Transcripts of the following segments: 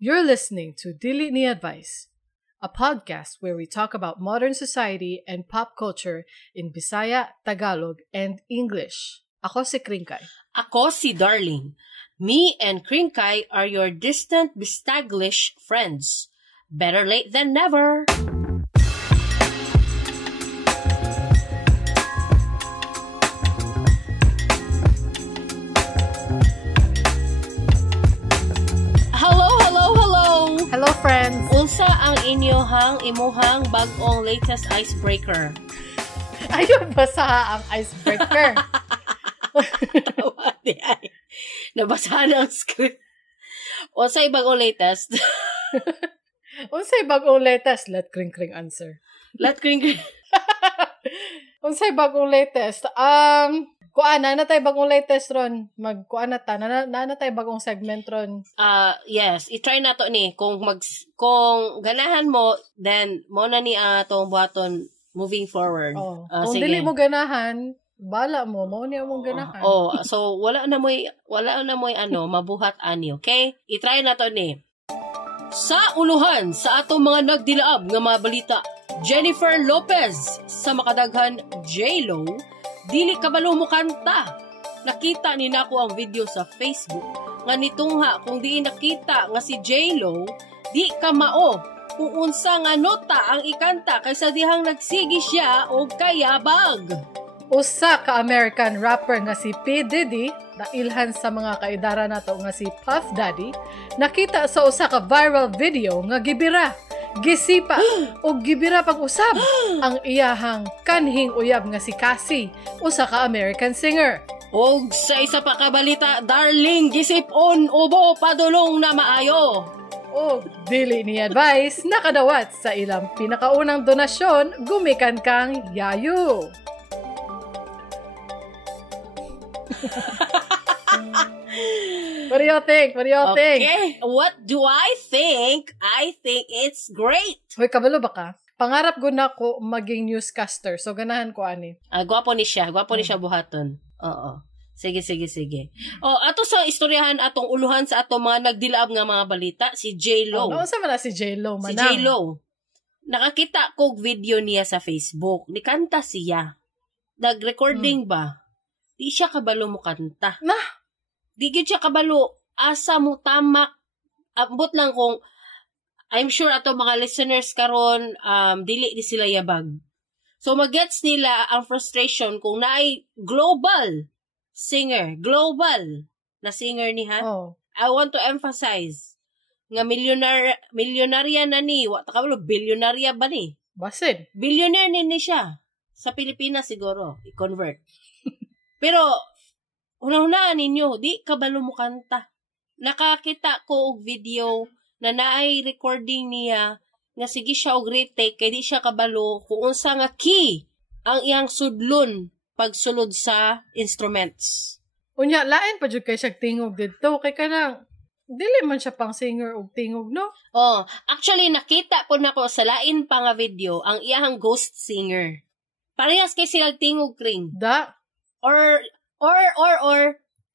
You're listening to Dili Ni Advice, a podcast where we talk about modern society and pop culture in Bisaya, Tagalog, and English. Ako si Kringkay. Ako si Darling. Me and Kringkay are your distant Bistaglish friends. Better late than never. Hello friends! Unsa ang imuhang bag-ong latest icebreaker? Ayun ba sa ang icebreaker? Tawa di ay. Nabasahan ang script. Unsay bag-ong latest? Unsay bag-ong latest? Let Kring answer. Let Kring. Unsay bag-ong latest? Na tayo bagong latest ron. Kuan na tayo bagong segment ron. Yes, i-try na to ni kung ganahan mo, then mo na ni atong buhaton moving forward. Kung sige. dili mo ganahan, bala mo niya mong ganahan. So wala na moy mabuhat ani, okay? I-try na to ni. Sa uluhan sa atong mga nagdilaab nga mga balita, Jennifer Lopez sa makadaghan J-Lo, dili kabalo mo kanta. Nakita ni nako ang video sa Facebook nga nitungha kung di nakita nga si J-Lo, di ka mao kung unsa nga nota ang ikanta kaysa dihang nagsigi siya og kayabag. Usa ka American rapper nga si P. Diddy, nailhan sa mga kaidara nato nga si Puff Daddy, nakita sa usa ka viral video nga gibira, gisipa o gibira pag-usab ang iyahang kanhing uyab nga si Cassie, usa ka American singer. Og sa isa pa ka balita, Darling, gisip-on ubo padulong na maayo. O dili ni advice nakadawat sa ilang pinakaunang donasyon gumikan kang yayo. What do you think? Okay. What do I think? I think it's great. Hoy, kabalo ba ka? Pangarap ko na ko maging newscaster. So, ganahan ko ani. Gwapo ni siya. Gwapo ni siya buhaton. Oo. Sige. Ato sa istoryahan atong uluhan sa atong mga nagdilaab nga mga balita, si J-Lo. Sa man na si J-Lo, manang. Si J-Lo. Nakakita ko video niya sa Facebook. Nikanta siya. Nag-recording ba? Di siya kabalo mo kanta. Di gid siya kabalo. Asa mo tamak. Ambot lang kung I'm sure ato mga listeners karon dili di sila yabag. So magets nila ang frustration kung naay global na singer niha. I want to emphasize nga milyonarya na ni, wa ta kabalo bilyonarya ba ni? Basin. Billionaire ni siya. Sa Pilipinas siguro i-convert. Pero una-unaan ninyo, di kabalo mo kanta. Nakakita ko og video na naay recording niya nga sige siya og retake kay di siya kabalo kung unsa nga key ang iyang sudlon pagsulod sa instruments. Unya, lain pa jud kay siya tingog dito kay kanang dili man siya pang singer og tingog, no? Actually nakita po nako sa lain pa nga video ang iyang ghost singer. Parehas kay sila tingog Kring. Or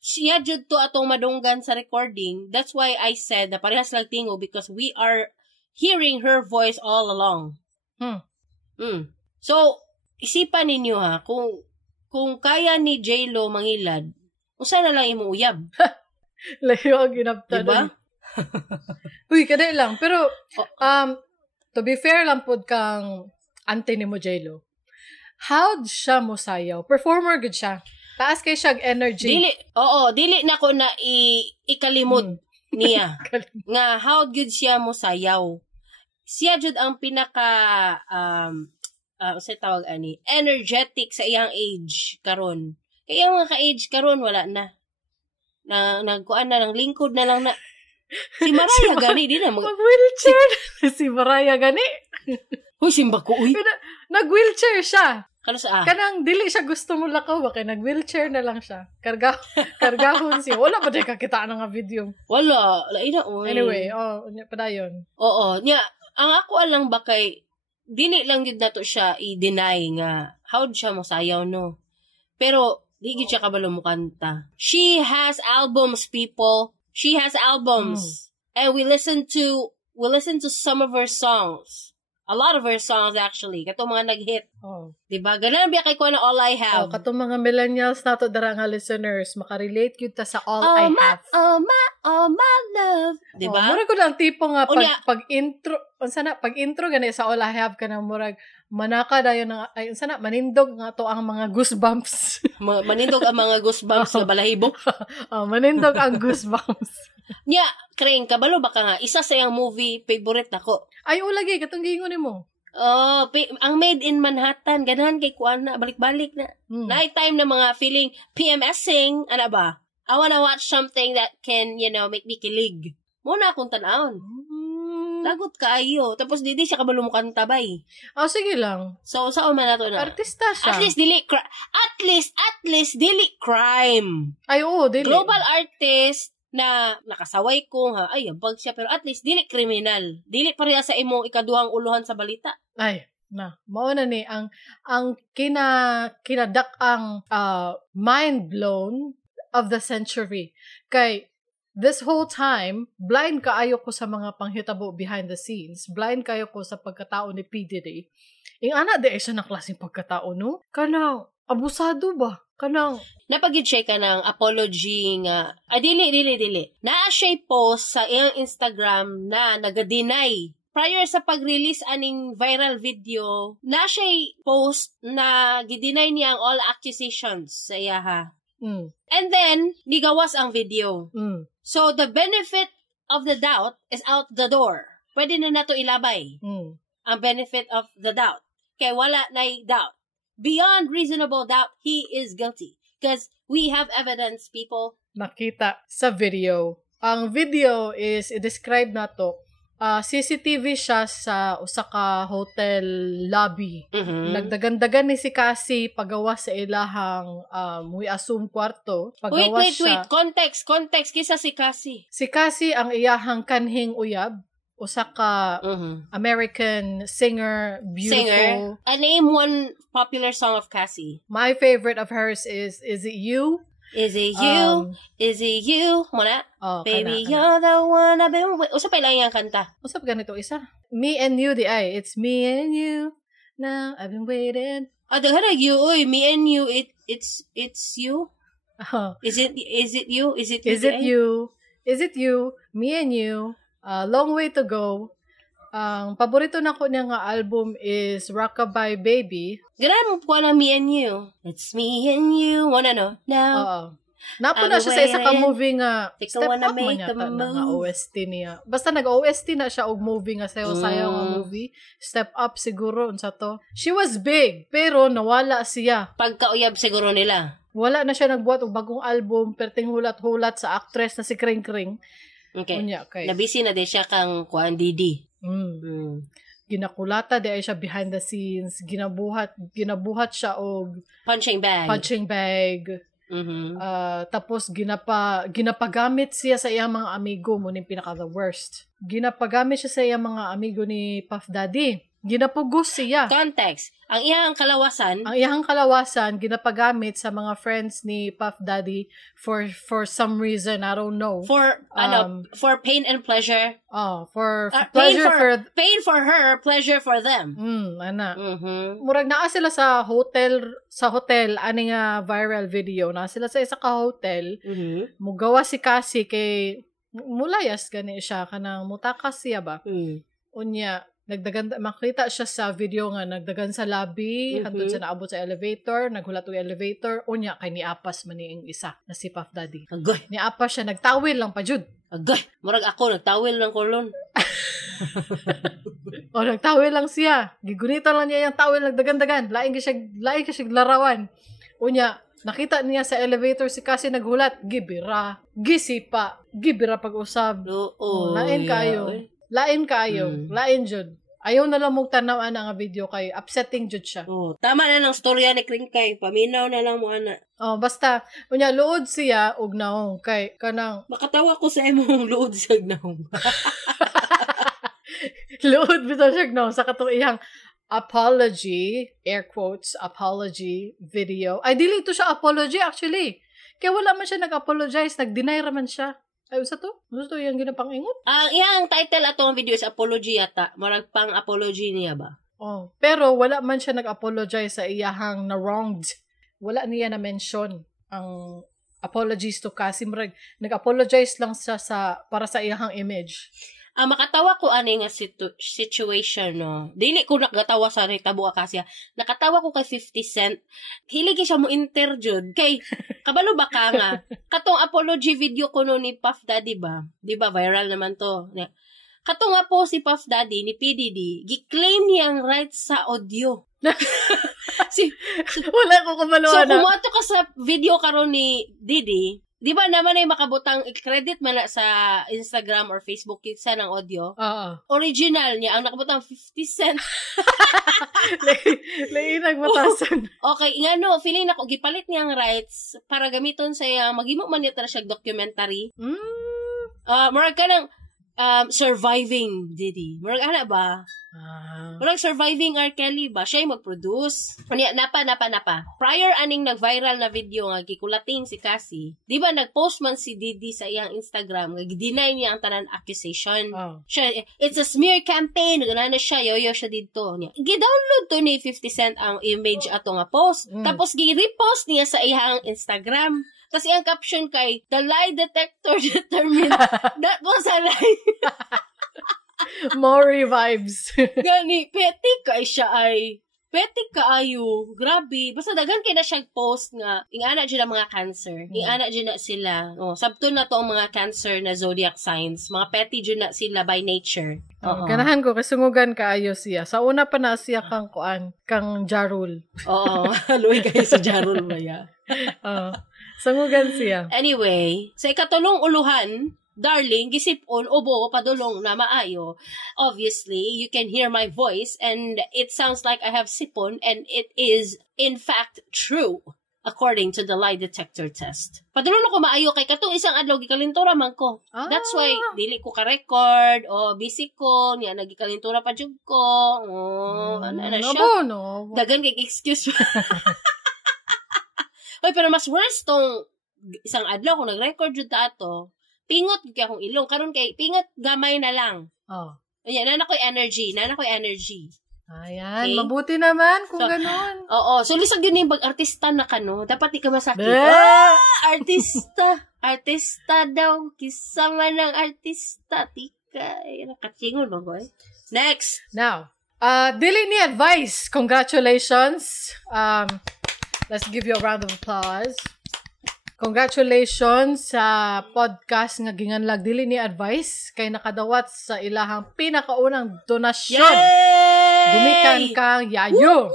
siya jud to atong madunggan sa recording. That's why I said na parehas lang tingo because we are hearing her voice all along. So, isipan ninyo ha, kung kaya ni J-Lo mangilad, usa na lang imo uyab. Layo ang ginabta. Diba? Uy, kada lang. Pero, to be fair lang po kang ante ni mo J-Lo. How siya mo sayaw? Performer good siya. Taas kay siya energy. Dili na ko na ikalimod niya. Nga how good siya mo sayaw. Siya jud ang pinaka sa tawag ani, energetic sa iyang age karon. Kaya mga ka-age karon wala na. Nagkuan na ng lingkod na lang na. Si Mariah gani di na mag-wheelchair. Si Mariah gani. Hoy, simba ko uy. Nag-wheelchair siya. Kanang dili siya gusto mo lakaw kay nag-wheelchair na lang siya. Kargahon siya. Wala ba day kakita na nga video? Wala. Laina oy. Anyway, padayon. Oo, nya ang ako alang ba kay dili lang gid nato siya i-deny nga how siya mosayaw no. Pero di gid siya kabalo mo kanta. She has albums, people. She has albums. And we listened to some of her songs. A lot of her songs actually. Katong mga nag-hit. Oh. Diba? Ganun biya kay ko na All I Have. Katong mga millennials nato dara nga listeners, makarelate gyud ta sa All I Have. All my love. Diba? Murag ko lang tipo nga pag intro gani sa All I Have ka na murag manaka dayon nga ay unsa na manindog nga to ang mga goosebumps. Manindog ang mga goosebumps na balahibo. Manindog ang goosebumps. Nya, Kring, kabalo ba ka nga? Isa sa iyang movie, favorite ako. Ay, ulagi, katong gingon nimo. Ang Made in Manhattan, ganahan kay kuan na, balik-balik na. Night time na mga feeling PMSing, ano ba? I wanna watch something that can, make me kilig. Muna akong tanawon. Lagot kayo. Tapos, di siya kabalo mo kantabay. Sige lang. So, saan man nato na? Artista siya. At least, dili crime. Ay, oo, dili. Global artist, na nakasaway ko nga, ay, abag siya, pero at least, dili kriminal. Dili pareha sa imong ikaduhang uluhan sa balita. Ay, mauna ni, ang kinadak ang mind blown of the century. Kay, this whole time, blind kaayo ko sa mga panghitabo behind the scenes. Blind kayo ko sa pagkatao ni P. Diddy. Ana, di siya na klaseng pagkatao, no? Kanang, abusado ba? Kanang napagid siya ka ng apology nga. Dili. Naa siya post sa iyang Instagram na naga-deny. Prior sa pag-release aning viral video, na siya post na gideny niya ang all accusations sa iya ha. And then, nigawas ang video. So, the benefit of the doubt is out the door. Pwede na nato ilabay. Ang benefit of the doubt. Kaya wala na doubt. Beyond reasonable doubt, he is guilty. Because we have evidence, people. Nakita sa video. Ang video is, i-describe na to, CCTV siya sa Osaka hotel lobby. Nagdagandagan ni si Cassie pagawa sa ilahang we assume kwarto. Pagawa Wait. Context. Kisa si Cassie. Si Cassie ang iyahang kanhing uyab. Osaka American singer, beautiful. Name one popular song of Cassie. My favorite of hers is It You? Is it you? Is it you? Muna? Baby, kana. you're the one I've been waiting. Usa pa ilang yung kanta? Usa pa ganito isa. Me and You, di ay. It's me and you. Now I've been waiting. Daghan you, oy. Me and you. It's you. Is it you? Is it you? Is it you? Me and you. Long Way to Go. Ang paborito na ko niya nga album is Rockabye Baby. Ganun mo po na Me and You. It's me and you. Wanna know? Now. Napo na siya sa isa ka movie nga Step Up man make yata na nga OST niya. Basta nag-OST na siya og movie nga sayo-sayo nga movie. Step Up siguro unsa to. She was big pero nawala siya. Pagkauyab siguro nila. Wala na siya nagbuhat og bagong album perting hulat-hulat sa actress na si Kring Kring. Okay. Okay. Nabisi na din siya kang kuan Didi. Ginakulata di ay siya behind the scenes. Ginabuhat siya og punching bag. Tapos ginapagamit siya sa iyang mga amigo mo ni pinaka the worst. Ginapagamit siya sa iyang mga amigo ni Puff Daddy. Ginapugos siya. Context. Ang iyang kalawasan ginapagamit sa mga friends ni Puff Daddy for some reason, I don't know. For pain and pleasure. For pleasure pain for her, pleasure for them. Murag naa sila sa hotel ani nga viral video. Na sila sa isa ka hotel. Mugawa si Cassie kay mulayas gani siya kanang mutakas siya ba. Unya makita siya sa video nga nagdagan sa lobby, hantod sa naabot sa elevator, naghulat og elevator, unya kay niapas man niing isa na si Puff Daddy. Agoy. Niapas siya, nagtawil lang pa jud. Agoy, murag ako nagtawil lang kulon. Nagtawil lang siya. Gigunita lang niya yung tawil nagdagan-dagan. Lain ka siya larawan. Unya, nakita niya sa elevator si Cassie naghulat, gibira, gisipa, gibira pag-usab. Lain jud. Ayaw na lang mong tanaw nga video kay upsetting jud siya. Tama na ng storya ni Kringkay. Paminaw na lang mo ana. Basta unya luod siya og naong kay kanang makatawa ko sa imong luod siya naong. Luod bitaw siya naong sa katong iyang apology, air quotes, apology video. Ay dili ito siya apology actually. Kaya wala man siya nag-apologize, nag-deny raman siya. Ay, usa to? Usa to yung ginapangingot? Ang iyang title atong video is apology yata. Murag pang apology niya ba? Oh, pero wala man siya nag-apologize sa iyahang na-wronged. Wala niya na-mention ang apologies to Cassie. Nag-apologize lang siya para sa iyahang image. Makatawa ko ani nga situation, no. Dili ko nakatawa sa Rita Buka kasi. Nakatawa ko kay 50 Cent. Hiligi siya mo interjud. Kay, kabalo ba ka nga? Katong apology video ko no ni Puff Daddy ba? Di ba, viral naman to. Katong nga po si Puff Daddy, ni PDD, gi-claim niyang rights sa audio. Wala ko kumaluan. So, kumuha ka sa video karon ni Didi, di ba naman ay makabutang i-credit man na sa Instagram or Facebook kitsa ng audio? Original niya, ang nakabutang 50 cent. Lai nagbatasan. Okay, nga no, feeling na ko, gipalit niyang rights para gamiton sa magimo man niya siya documentary. Marag ka ng surviving Didi. Murag ana ba? Murag surviving R. Kelly ba? Siya yung mag-produce. Napa. Prior aning nag-viral na video nga gikulating si Cassie, di ba nag-post man si Didi sa iyang Instagram nga deny niya ang tanan accusation. Siya, it's a smear campaign. Ganana siya, yoyo siya dito. Gi-download to ni 50 Cent ang image ato nga post. Tapos gi-repost niya sa iyang Instagram. Tapos iyang caption kay, the lie detector determined that was a lie. Maury vibes. Gani, petty kay siya ay. Petty kaayo. Grabe. Basta dagan kay na siyang post nga, ingana dyan ang mga cancer. Ingana dyan na sila. Sabto na to ang mga cancer na zodiac signs. Mga petty dyan na sila by nature. Ganahan ko, kasungugan kaayo siya. Sa una pa na siya kang Jarul. Oo. Haluin kayo si Jarul ba ya? Sungugan siya. Anyway, sa ikatulong uluhan, darling, gisipon, ubo, padulong na maayo. Obviously, you can hear my voice and it sounds like I have sipon and it is, in fact, true according to the lie detector test. Padulong ko maayo kay katong isang adlaw gikalintura man ko. That's why dili ko ka-record o busy ko, niya nagikalintura pa jud ko. Ano siya? No. Dagan kay excuse. Oy, pero mas worse tong isang adlaw kung nag-record jud ta ato. Pingot kaya akong ilong. Karon kay pingot gamay na lang. Ayan, nana ko'y energy. Ayan, okay? Mabuti naman kung ganon. Oo, so lisag yun yung artista na kano. Dapat di ka masakit. Artista daw. Kisama ng artista. Tika. Nakatsingon ba ko eh? Next. Now, dili ni advice. Congratulations. Let's give you a round of applause. Congratulations sa podcast nga ginganlag dili ni advice kay nakadawat sa ilahang pinakaunang donasyon. Yay! Gumikan kang Yayo.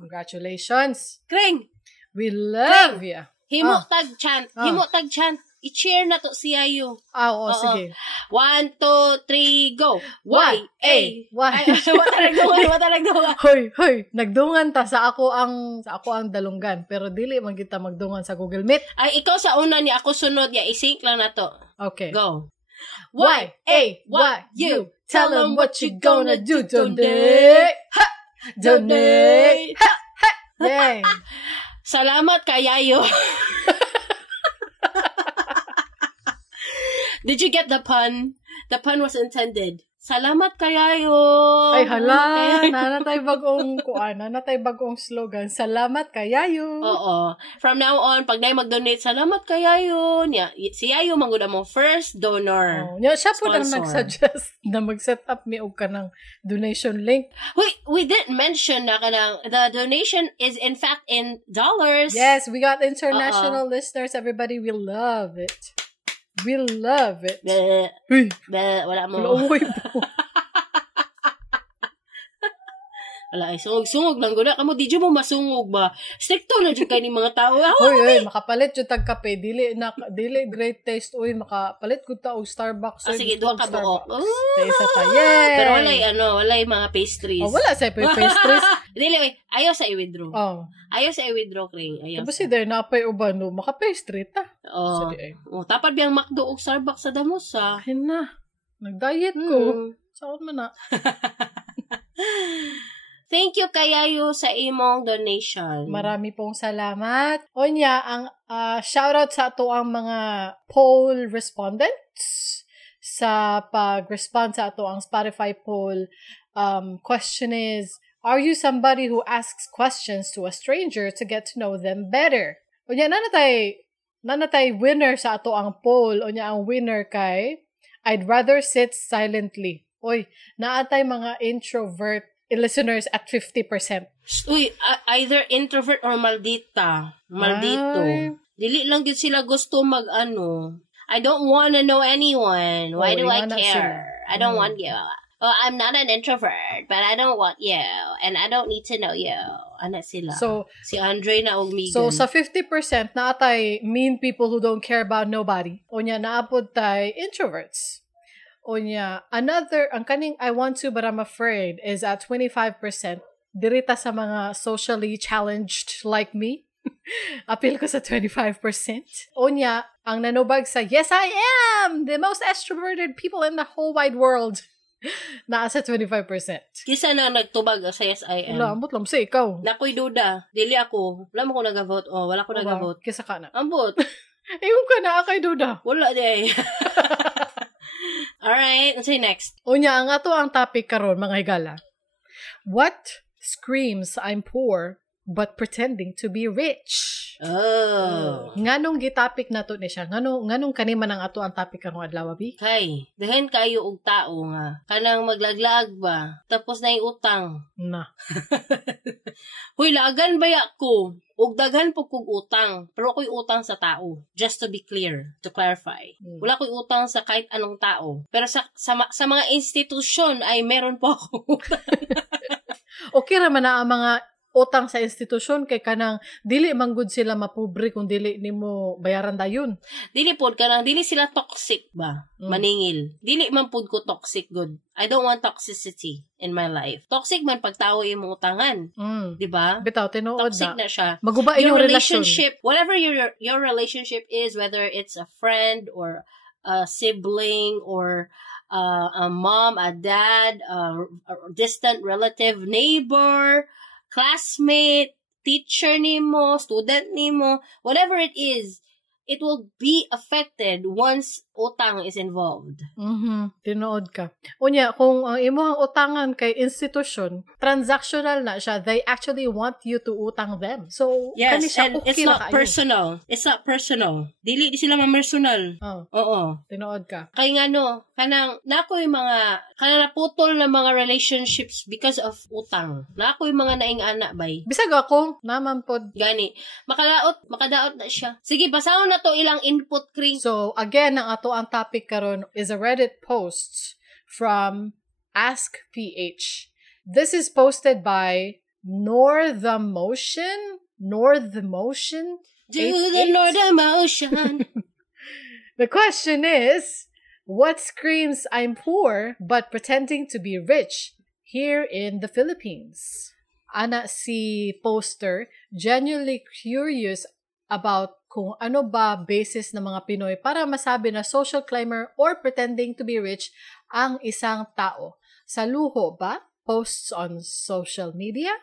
Congratulations. Kring. We love you. Himo tag chant. I-cheer na to si Yayo. Oo, sige. 1, 2, 3, go. Y-A. Y. Wata nagdungan. Hoy, nagdungan ta sa ako ang dalunggan pero dili man kita magdungan sa Google Meet. Ay, ikaw sa una ni ako sunod ya, i-sync lang na to. Okay. Go. Y-A-Y-U. Tell them what you gonna do. Donate. Ha! Donate. Ha! Ha! Yay. Salamat kayayo. Did you get the pun? The pun was intended. Salamat kayayo. Ay hala, nanatay bagong slogan. Salamat kayayo. Oo. From now on, pag na mag-donate, salamat kayayo. Si Yayo manguda mo first donor. Siya po lang nag-suggest na mag-set up mi og kanang donation link. We didn't mention na kanang the donation is in fact in dollars. Yes, we got international listeners. Everybody will love it. We love it. Wala mo. Uy po. Wala ay, sungog lang guna. Kamo, di mo masungog ba? Stricto na dyan kayo ni mga tao. Uy, makapalit yung tagkape. Dili great taste. Uy, makapalit ko ta o Starbucks. Sige, duha ka buok. Isa ta. Yay! Pero walay mga pastries. Wala sa pastries. Dili, ayaw sa i-withdraw. Ayaw sa i-withdraw, Kring. Tapos si Day, napay uban, maka-pastry ta. Tapad biyang McDo o Starbucks sa damos, ha? Ayun na. Nag-diet ko. Saan mo na? Thank you kayayo sa imong donation. Marami pong salamat. Onya, ang shoutout sa ato ang mga poll respondents sa pag-respond sa ato ang Spotify poll. Question is, are you somebody who asks questions to a stranger to get to know them better? Onya, nanatay winner sa ato ang poll. Onya, ang winner kay I'd rather sit silently. Oy, naatay mga introvert listeners at 50%. Uy, either introvert or maldita. Maldito. Ay. Dili lang yun sila gusto I don't want to know anyone. Why do I care? I don't want you. Oh, I'm not an introvert, but I don't want you. And I don't need to know you. Ana sila. So, si Andre na og Megan. So, sa 50%, naatay mean people who don't care about nobody. Onya, naapod tay introverts. Onya, ang kaning I want to but I'm afraid is at 25%. Dirita sa mga socially challenged like me. Appeal ko sa 25%. Onya, ang nanubag sa yes, I am the most extroverted people in the whole wide world. Nasa 25%. Kisa na nagtubag sa yes, I am. Wala, ambot lang sa ikaw. Nakoy duda. Dili ako. Wala mo ko nag-vote. Oh, wala ko nag-vote. Kisa ka na. Ambot. Ewan ka na, kay duda. Wala day. Alright, let's say next. Unya, ang ato ang topic karon mga higala. What screams I'm poor but pretending to be rich? Oh. Nganong gitopic nato ni siya? Nganong kanima ang ato ang topic karong adlaw bi? Kay, dahan kayo og tao nga kanang maglaglag ba tapos na yung utang. Na. Huy, lagan baya ko. Og daghan po kog utang. Pero ako'y utang sa tao. Just to be clear, to clarify. Wala ko'y utang sa kahit anong tao. Pero sa mga institusyon ay meron po ako utang. Okay raman na ang mga utang sa institusyon kay kanang dili manggod sila mapobre kung dili nimo bayaran dayon. Dili pod kanang dili sila toxic ba? Maningil. Dili man pod ko toxic good. I don't want toxicity in my life. Toxic man pag tao imong utangan. Di ba? Bitaw tinuod toxic na siya. Maguba your inyong relationship, whatever your relationship is, whether it's a friend or a sibling or a mom, a dad, a distant relative, neighbor, classmate, teacher nimo, student nimo, whatever it is, it will be affected once utang is involved. Tinuod ka. Unya, kung ang imong utangan kay institusyon, transactional na siya, they actually want you to utang them. So, yes, siya, and okay it's not personal. It's not personal. Dili sila ma-personal. Oo. Tinuod ka. Kay kanang nakoy mga kanang naputol na mga relationships because of utang. Nakoy mga naing-ana bay. Bisag ako, naman pod. Gani. Makadaot na siya. Sige, basahon na to ilang input kring. So, again, ang ato ang topic karon is a Reddit post from Ask PH. This is posted by Nor the Motion. Do the Lord a motion. The question is, what screams I'm poor but pretending to be rich here in the Philippines? Ana si poster, genuinely curious about kung ano ba basis ng mga Pinoy para masabi na social climber or pretending to be rich ang isang tao. Sa luho ba? Posts on social media?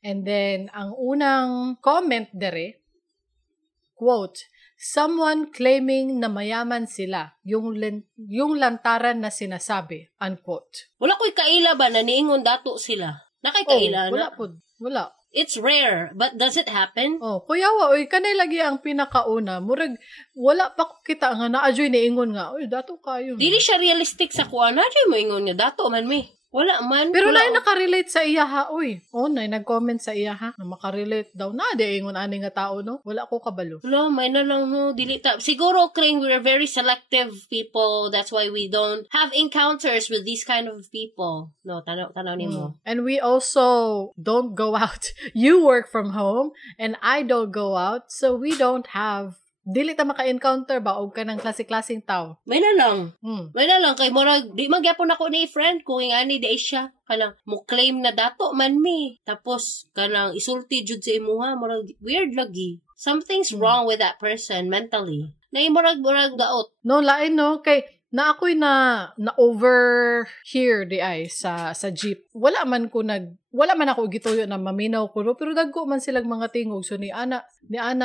And then, ang unang comment dere, quote, someone claiming na mayaman sila, yung lantaran na sinasabi, unquote. Wala ko'y kaila ba na niingon dato sila? Nakay kaila na? Wala po. Wala. It's rare, but does it happen? Kuyawa, kanay lagi ang pinakauna. Murag, wala pa ko kita nga na-adjoy ni ingon nga. Dato kayo. Dili siya realistic sa kuha. Na-adjoy mo ingon nga. Dato man mi. Wala man. Pero wala, na nakarelate sa iya ha, nag-comment sa iya ha, na makarelate daw. Na, di ingon ani nga tao, no? Wala ko kabalo. Wala, may na lang, no? Dili ta. Siguro, Kring, we're very selective people. That's why we don't have encounters with these kind of people. No, tanaw ni mo. And we also don't go out. You work from home, and I don't go out, so we don't have dili ta maka-encounter ba og kanang klase-klaseng tao. May na lang. May na lang kay murag di magyapon ako ni friend kung ingani di siya kanang mo claim na dato man mi. Tapos kanang isulti jud sa imuha murag weird lagi. Something's wrong with that person mentally. Na murag daot. No, lain no kay Na ako'y na overhear di ay sa jeep. Wala man ako gituyo na maminaw ko, pero dagko man silang mga tingog. So ni ana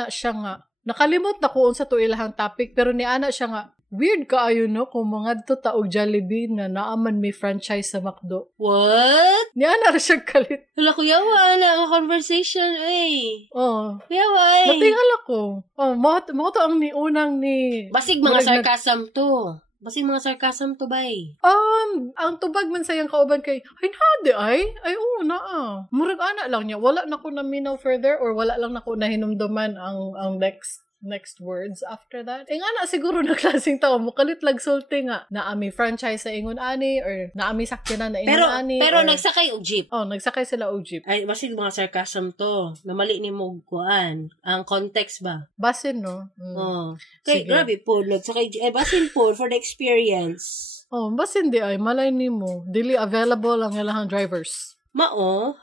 siya nga, nakalimot na ko sa to ilahang topic, pero ni ana siya nga, weird kaayo no kung mga to taog Jollibee na naaman may franchise sa McDo. What? Ni ana ra siya kalit. Wala kuyawa na ang conversation, eh. Oh. Kuyawa, eh. Natingal ako. Oh, mo to ang niunang ni... Basig mga sarcasm to. Basig mga sarcasm to, bay. Ang tubag man sayang kauban kay, ay nade ay oo na Murag ana lang niya. Wala na ko naminaw further or wala lang na ko nahinumduman ang next words after that. Nga na siguro na klaseng tao mo kalit lag sulti nga na ami franchise sa ingon ani or na ami sakyanan na ingon ani. Pero nagsakay og jeep. Oh, nagsakay sila og jeep. Ay basig mga sarcasm to. Namali ni mo kuan. Ang context ba? Basin no. Oh. Kay grabe po nagsakay basin po for the experience. Oh, basin di ay malay nimo dili available ang ilang drivers. Mao.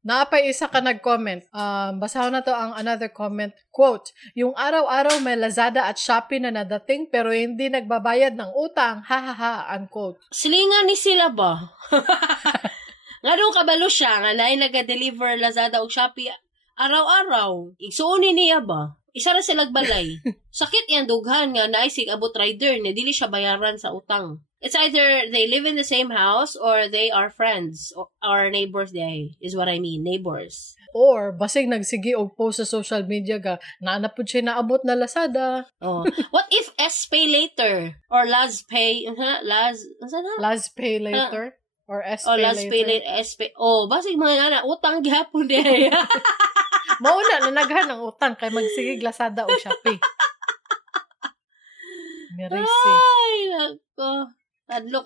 Naapay isa ka nag-comment. Basahan na to ang another comment. Quote, yung araw-araw may Lazada at Shopee na nadating pero hindi nagbabayad ng utang. Ha ha ha. Unquote. Silingan ni sila ba? Nga doon kabalo siya nga na naga-deliver Lazada o Shopee araw-araw. Igsuunin niya ba? Isa ra sila balay. Sakit yan dughan nga naisig abot rider na dili siya bayaran sa utang. It's either they live in the same house or they are friends or neighbors day is what I mean, neighbors. Or basig nagsigi og post sa social media ga naana pud siya naabot na Lazada. Oh, what if S-Pay later or Laz-Pay, Laz Pay later or S-Pay later. S-Pay. Oh, basig mga nana utang gyapon day. Mauna na naghan ang utang kay magsigig Lazada o Shopee. Merisi. Ay, nako. Adlock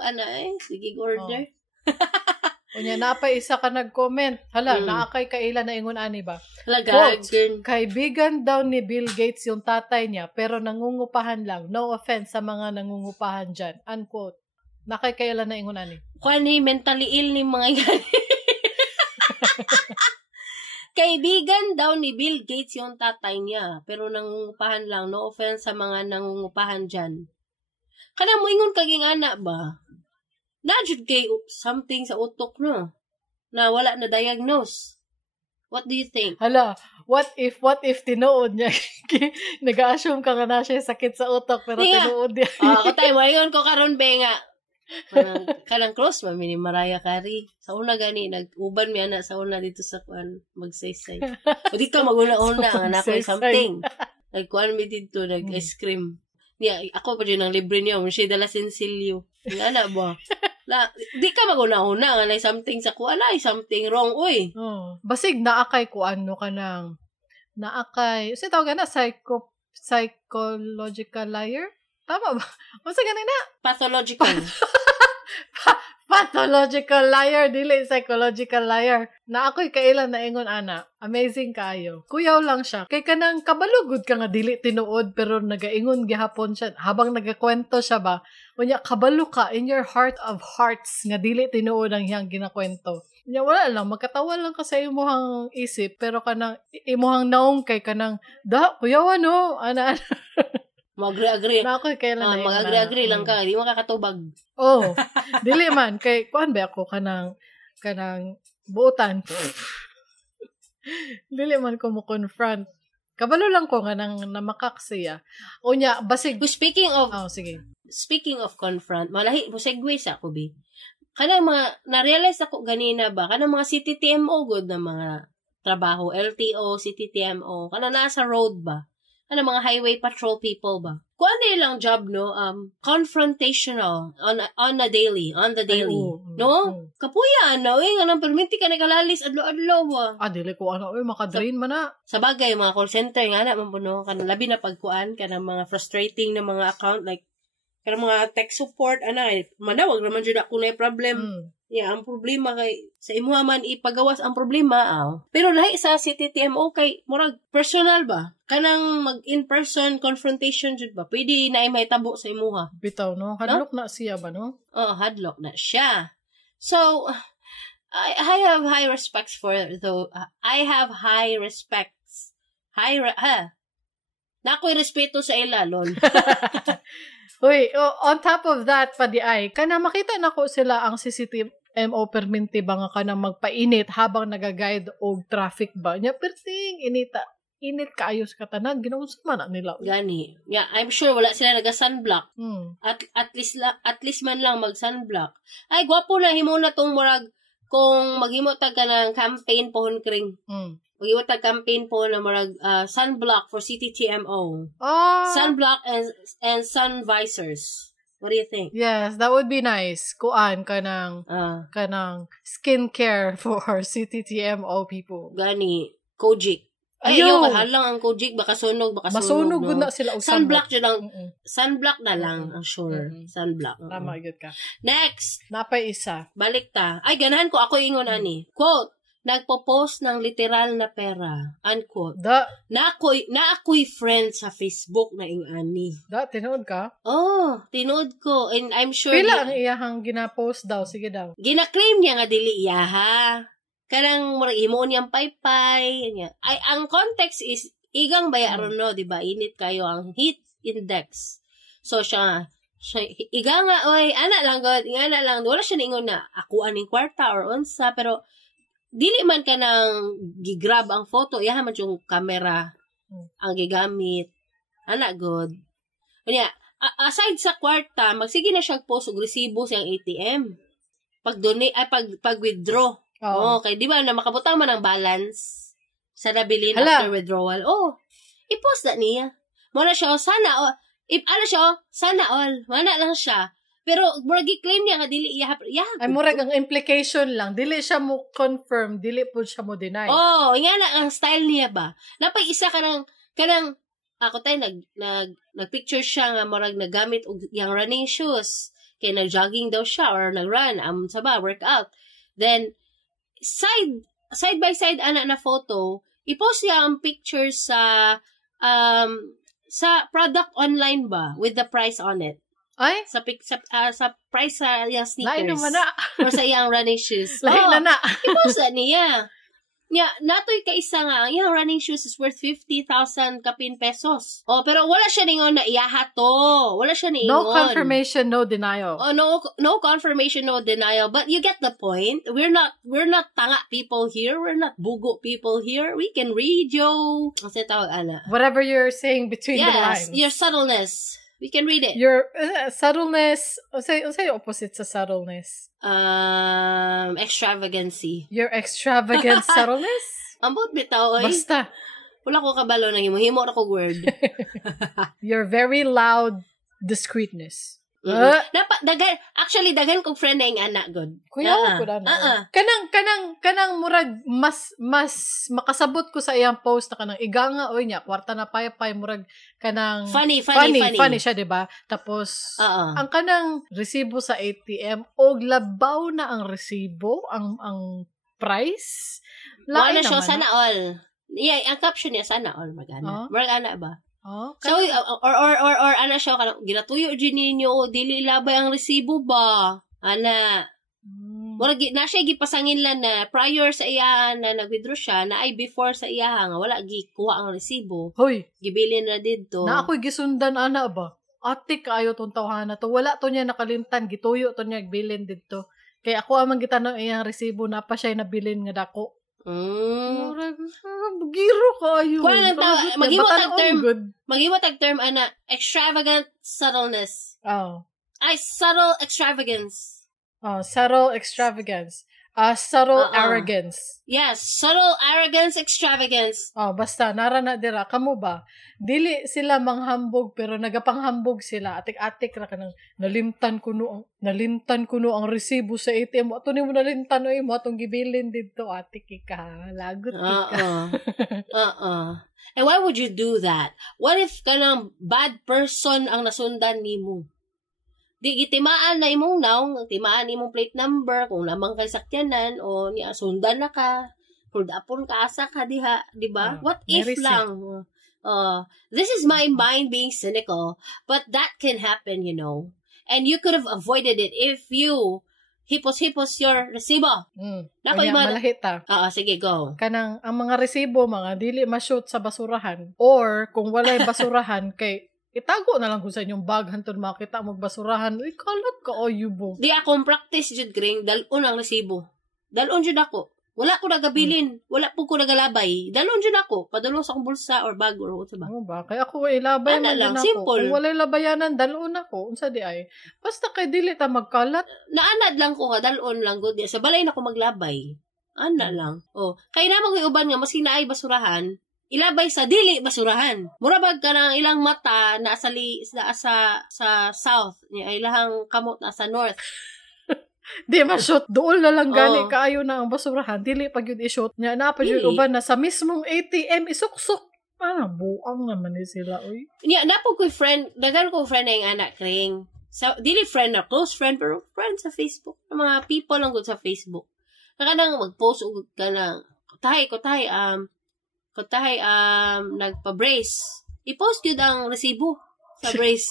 sige order. Oh. Unya napay isa ka nag-comment. Hala, naakay kaila na ingon ani ba? Quote, kaibigan daw ni Bill Gates yung tatay niya pero nangungupahan lang. No offense sa mga nangungupahan dyan. Unquote. Nakay kaila na ingon ani. Kuani mentally ill ni mga yan. Kaibigan daw ni Bill Gates yung tatay niya pero nangungupahan lang. No offense sa mga nangungupahan dyan. Kana mo ingon kaging anak ba? Najud kay something sa utok no na wala na diagnose. What do you think? Hala, what if tinuod niya? Nag-assume ka nga na siya sakit sa utok pero tinuod niya. Katay mo ingon ko karon be nga. Kanang cross mami ni Mariah Carey. Sa una gani nag-uban mi ana sa una dito sa kuan magsaysay. O di ka maguna-una nga nako something. Nagkuan mi dito nag-ice cream. Niya, ako pa din ang libre niya. Siya dala sensilyo. Nga na ba? Di ka maguna-una. Nga something sa kuha. Something wrong. Uy. Oh. Basig naakay ko ano ka nang naakay. Kasi tawag na psychological liar? Tama ba? Masa ganin na? Pathological. Pathological liar, dili psychological liar. Na ako'y kailan na ingon ana. Amazing kayo. Kuyaw lang siya. Kay kanang kabalugod ka nga dili tinuod pero nagaingon gihapon siya. Habang nagakwento siya ba, unya kabalo ka in your heart of hearts nga dili tinuod ang iyang ginakwento. Unya wala lang, magkatawa lang ka sa imuhang isip pero kanang imuhang naong kay kanang kuyaw ano, ana. Mag-agree. Na ako'y kailan na mag-agree lang ka. Di mo kakatubag. Oh, dili man. Kay, kuhan ba ako kanang buutan. Dili man ko mo confront. Kabalo lang ko nga nang namakaksiya. Unya, basig. Speaking of confront, malahi, segue sa ako, bi. Kanang mga, na-realize ako ganina ba, kanang mga CTTMO good na mga trabaho, LTO, CTTMO, kanang nasa road ba? Mga highway patrol people ba? Kung ano lang job, no? Confrontational on the daily. No? Kapuya, no? Anong perminti ka nagalalis adlo-adlo ba? Dili ko makadrain man na. Sa bagay, mga call center nga na, mampuno, labi na pagkuan, ka ng mga frustrating na mga account, like, ka ng mga tech support, manawag naman dyan ako na problem. Yeah, ang problema kay sa imuha man ipagawas ang problema pero lahi sa CTTMO kay murag personal ba kanang mag in-person confrontation jud ba pwede na may tabo sa imuha bitaw no hadlock na siya ba no hadlock na siya so I have high respects for I have high respects na ako'y respeto sa ila lol. Uy, on top of that, pa di ay, kana makita na ko sila ang CCTMO perminti ba nga kanang magpainit habang nagaguide og traffic ba. Nya, perting, init kaayos ka tanan, ginausa man na nila. Gani. Yeah, I'm sure wala sila naga-sunblock. Hmm. At least man lang mag-sunblock. Ay, gwapo na, himo na tong murag, kung maghimo tag ka ng campaign pohon kring. Maghimo tag campaign po na murag sunblock for CTTMO. Sunblock and sun visors. What do you think? Yes, that would be nice. Kuan kanang skincare for CTTMO people. Gani, Kojic. Ay, yung kahalang ang Kojic, baka sunog. Masunog no? na sila. Sunblock dyan lang. Sunblock na lang, ang sure. Sunblock. Tama, good ka. Next. Napay isa. Balik ta. Ay, ganahan ko. Ako ingon, ani. Quote, nagpo-post ng literal na pera. Unquote. Na ako'y friend sa Facebook na ani. Tinood ka? Oh, tinood ko. And I'm sure... Pila ang iyahang gina-post daw? Sige daw. Gina-claim niya nga dili iyaha. Kanang murag imo niyang paypay. Ay, ang context is, igang bayaron no, di ba? Init kayo ang heat index. So, siya iga nga, oy, ana lang, wala siya ningon na, ako aning kwarta or unsa, pero, dili man ka nang gigrab ang photo, iyaha man yung camera ang gigamit. Ana, good. Kanya, aside sa kwarta, magsige na siya post og resibo siyang ATM. Pag-withdraw. Okay, di ba, na makabutang man ang balance sa nabilin after withdrawal. I-post na niya. Muna siya, sana all. Mana lang siya. Pero, murag i-claim niya nga, dili iyaha. Ay, murag ang implication lang. Dili siya mo confirm, dili po siya mo deny. Nga na, ang style niya ba? Napay isa kanang, ako tayo, nag-picture siya nga, murag nagamit og yung running shoes. Kaya nag-jogging daw siya, or nag-run, workout. Then, side by side na photo, i-post niya ang picture sa product online ba with the price on it. Ay? Sa price sa yung sneakers. Lain naman na. Or sa yung running shoes. Lain na. I-post na niya. Natoy kaisa nga, yung running shoes is worth 50,000 kapin pesos. Pero wala siya ningon na iyaha to. Wala siya ningon. No confirmation, no denial. No confirmation, no denial. But you get the point. We're not tanga people here. We're not bugo people here. We can read yo. Kasi tawag, ana. Whatever you're saying between the lines. Yes, your subtleness. We can read it. Your subtleness, unsay opposite sa subtleness? Extravagancy. Your extravagant subtleness? Ambot bitaw oy. Basta. Wala ko kabalo nang himo ra ko word. Your very loud discreetness. Dagan kong friend na yung anak, God. Kuya ko na. Kanang murag, mas makasabot ko sa iyang post na kanang iganga, oy niya, kwarta na payapay, murag, kanang, funny siya, diba? Tapos, ang kanang resibo sa ATM, og labaw na ang resibo, ang price, lain naman. Sana all. Yeah, ang caption niya, sana all, magana. Magana ba? So, or ana siya, ginatuyo din ninyo, dili labay ang resibo ba? Ana, na siya gipasangin lang na prior sa iya na nag-withdraw siya, na ay before sa iya nga, wala gikuha ang resibo. Hoy! Gibilin na dito. Na ako'y gisundan, ana ba? Ate, kaayo tong tawhana to. Wala to niya nakalimtan, gituyo to niya, bilin dito. Kaya ako amang gitanong iyang resibo, na pa siya nabilin nga dako. Giro kayo. Mag-iwa tag term ana extravagant subtleness. Ay, subtle extravagance. Subtle extravagance. Subtle arrogance. Yes, subtle arrogance, extravagance. Basta, nara na dira. Kamu ba? Dili sila manghambog, pero nagapanghambog sila. Atik-atik ra ka nang nalimtan kuno ang resibo sa ATM. Ato ni mo nalimtan, mo atong gibilin dito. Atik ka. Lagot ka. And why would you do that? What if kanang bad person ang nasundan nimo? Di gitimaan na imong naong, timaan imong plate number, kung lamang kay sakyanan, o niya, sundan na ka, hold upon ka, asa ka diha, di ba? What if lang? This is my mind being cynical, but that can happen, you know. And you could have avoided it if you hipos your resibo. Malahit ta. Sige, go. Kanang, ang mga resibo, mga dili ma-shoot sa basurahan, or kung walay basurahan, kay itago na lang ko sa inyong bag hantod makita mo basurahan. Uy, kalat ka o yubo. Di akong practice jud kring dalon ang resibo. Dalon jud ako. Wala ko nagabilin. Wala po ko nagalabay. Dalon jud ako. Padulong sa akong bulsa or bag or sa ba. Ano ba? Kaya ako ilabay man lang, din ako. simple. Kung walay labayanan, dalon ako. Unsa di ay. Basta kay dili ta magkalat. Naanad lang ko nga dalon lang gud. Sa balay na ko maglabay. Ana lang. Oh, kay na mag-uban nga maski naay basurahan, ilabay sa dili basurahan. Murabag ka ng ilang mata na sa south, niya ilahang kamot na sa north. Di ma-shoot. Dool na lang gani Oo. kaayo na ang basurahan. Dili pag yun i-shoot. Nya na pa yun Dili. uban na sa mismong ATM isuksok. Buang naman ni sila. Uy. Niya napo ko friend, dagan ko friend na yung anak kring. Sa dili friend na close friend pero friend sa Facebook. Mga people lang gud sa Facebook. Nakadang mag-post og ka ng ko tahay nagpa-brace. I-post yun ang resibo sa brace.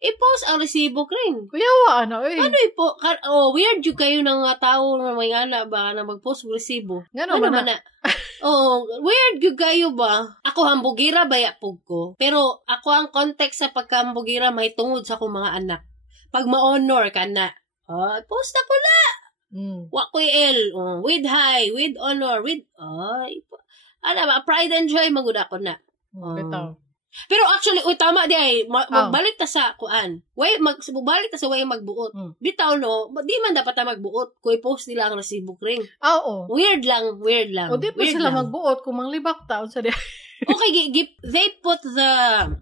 I-post ang resibo kring. Kuyawa na. Uy. Ano weird yung kayo ng mga tao na may anak ba na mag-post og resibo. Ano man na? Weird yung kayo ba? Ako hambugira baya pug ko. Pero ako ang context sa pagkahambugira may tungod sa akong mga anak. Pag ma-honor ka na, post ako na. Wa ko'y with high, with honor, with, pride and joy, magud ako na. Bitaw. Pero actually, tama di ay, magbalik ta sa kuan. Magbalik ta sa way magbuot. Bitaw no, di man dapat ta magbuot. Kung i-post nila ang resibo kring. Oo. Weird lang. O di pa sila magbuot kung manglibak taon sa di. Okay, they put the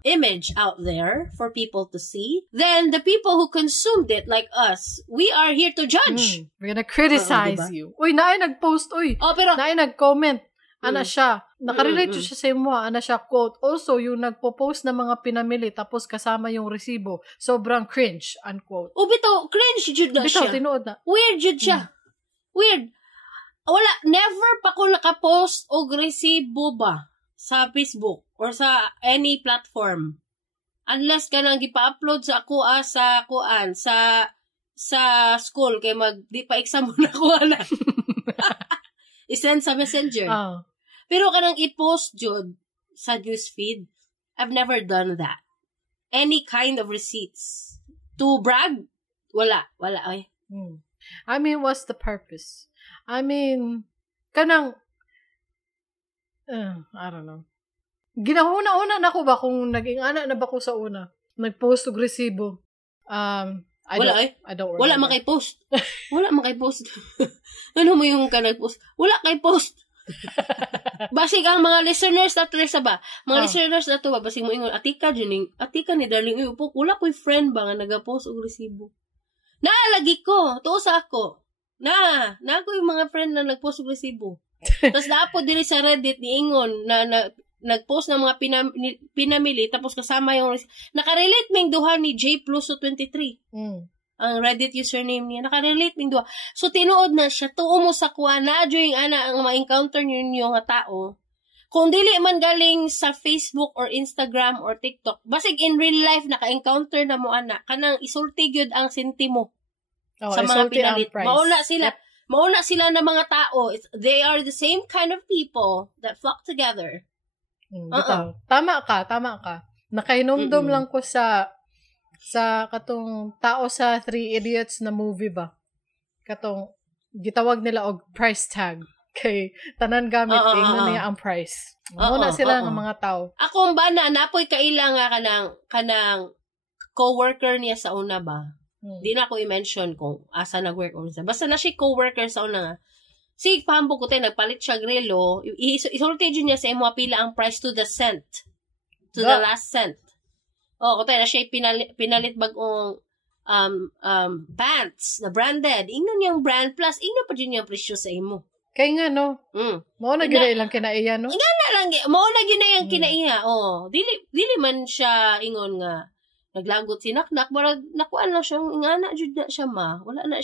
image out there for people to see. Then the people who consumed it, like us, we are here to judge. We're gonna criticize diba? you. Uy, naay nag-post, uy. Pero Naay nag-comment. Ana siya. Nakarelate siya sa imo. Ana siya, quote. Also, yung nagpo-post ng mga pinamili tapos kasama yung resibo. Sobrang cringe, unquote. bitaw, cringe jud na Bitaw, siya. tinuod na. Weird jud siya. Weird. Wala, never pa ko nakapost og resibo ba sa Facebook or sa any platform. Unless ka nang gipa-upload sa ako sa kuan sa school kay di pa exam na ko na. I-send sa messenger. Pero kanang i-post jud sa newsfeed, I've never done that. Any kind of receipts. To brag, wala ay. I mean, what's the purpose? I mean, kanang I don't know. Ginahuna-una na ko ba kung naging anak na ba ko sa una? Nag-post og resibo. I don't Wala man kay post. Wala man kay post. Ano mo yung ka nag-post? Wala kay post. Basig ang mga listeners na sa ba? Mga listeners na to ba? Basig mo ingon, atika ni darling, upok, wala ko'y friend ba nga nag-post og resibo? Naalagi ko. Tuo sa ako. Na ako yung mga friend na nag-post og resibo. Tapos naapod dili sa Reddit ni Ingon na nag-post ng mga pinamili tapos kasama yung nakarelate ming duha ni J Pluso 23. Ang Reddit username niya. Nakarelate ming duha. So tinuod na siya. Tuo mo sa kuha na yung ana ang ma-encounter niyo nga tao. Kung dili man galing sa Facebook or Instagram or TikTok, basig in real life naka-encounter na mo ana kanang isulti gyud ang sentimo sa mga pinalit. Mauna sila na mga tao. They are the same kind of people that flock together. Tama ka. Nakainomdom lang ko sa katong tao sa 3 Idiots na movie ba? Katong gitawag nila og price tag. Kay tanan gamit ingnon niya ang price. Mauna sila ng mga tao. Ako ba napoy kaila nga kanang co-worker niya sa una ba? Di na ako i-mention kung asa nag-work o isa. Basta na siya co-worker sa una nga. Sige, pahambog ko tayo, nagpalit siya grelo. Isulti dyan niya sa imo pila ang price to the cent. To the last cent. Ko tayo na siya pinalit bagong pants na branded. Ingnon yung brand plus, ingnon pa dyan yung presyo sa imo. Kaya nga, no? Mao na gina ilang kinaiya, no? Mao na gina yung kinaiya. Dili man siya ingon nga naglagot si Naknak, marag nakuan lang siya, ingana jud na siya ma. Wala na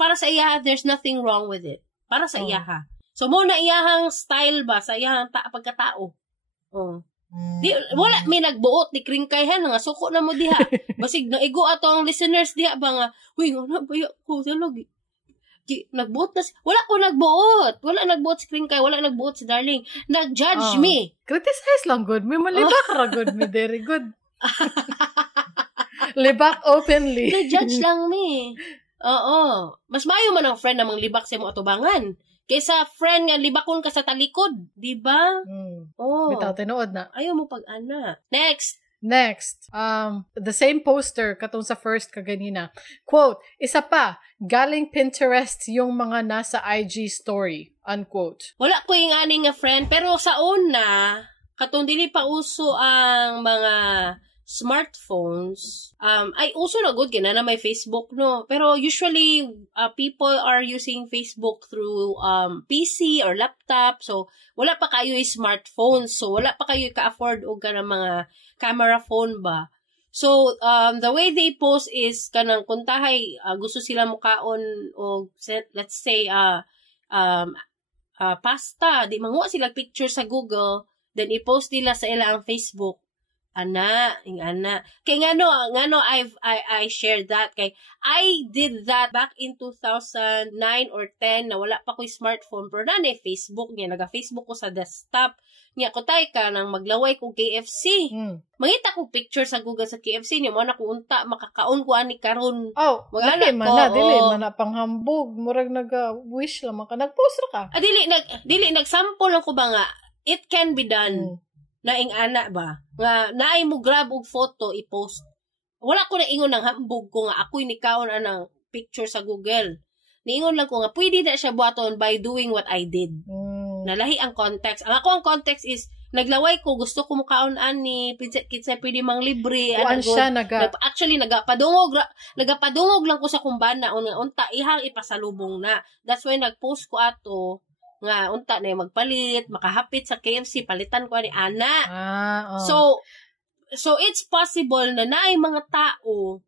para sa iya, there's nothing wrong with it. Para sa iya ha. So mo na iyahang style ba sa iyahang pagkatao. Wala may nagbuot ni kringkayhan nga suko na mo diha. Basig naigo ato ang listeners diha ba nga, huy ngano ba ko sa lagi. nagbuot na wala nagbuot si Kring Kai, wala nagbuot si Darling, nag-judge me. Criticize lang good, may malibak ra good, may very good. Libak openly. Nag-judge lang me. Oo. Mas mayo man ang friend namang libak sa mo atubangan kaysa friend nga libakon ka sa talikod, di ba? Bitaw tinuod na. Ayaw mo pag-ana. Next, the same poster katong sa first kaganina. Quote, isa pa, galing Pinterest yung mga nasa IG story. Unquote. Wala ko yung ani nga friend, pero sa una, katong dili pa uso ang mga smartphones, ay uso na good gina na may Facebook, no? Pero usually, people are using Facebook through PC or laptop, so wala pa kayo yung smartphones, so wala pa kayo ka-afford o ka ng mga camera phone ba. So, the way they post is kanang kuntahay, gusto sila mukaon o let's say, pasta, di manguha sila picture sa Google, then i-post nila sa ilang Facebook. Ana. Kay ngano I shared that kay I did that back in 2009 or 10 na wala pa ko smartphone pero na Facebook niya, naga-Facebook ko sa desktop. Nga kutay ka nang maglaway ko KFC. Mangita ko picture sa Google sa KFC niya mo na ko unta makakaon ko ani karon. Dili man na panghambog, murag naga-wish lang ka nag-post ra ka. Dili nagsample lang ko ba nga it can be done. Naing ana ba? Nga naay mo grab og photo i-post. Wala ko na ingon ng hambog ko nga ako'y nikaon anang picture sa Google. Niingon lang ko nga pwede na siya buhaton by doing what I did. Nalahi ang context. Ang context is naglaway ko, gusto ko mukaon ani, kitsa pwede mang libre. Actually, nagapadungog lang ko sa kumbana. Unta, ihang ipasalubong na. That's why nag-post ko ato, nga unta na magpalit, makahapit sa KFC, palitan ko ani ana. So it's possible na naay mga tao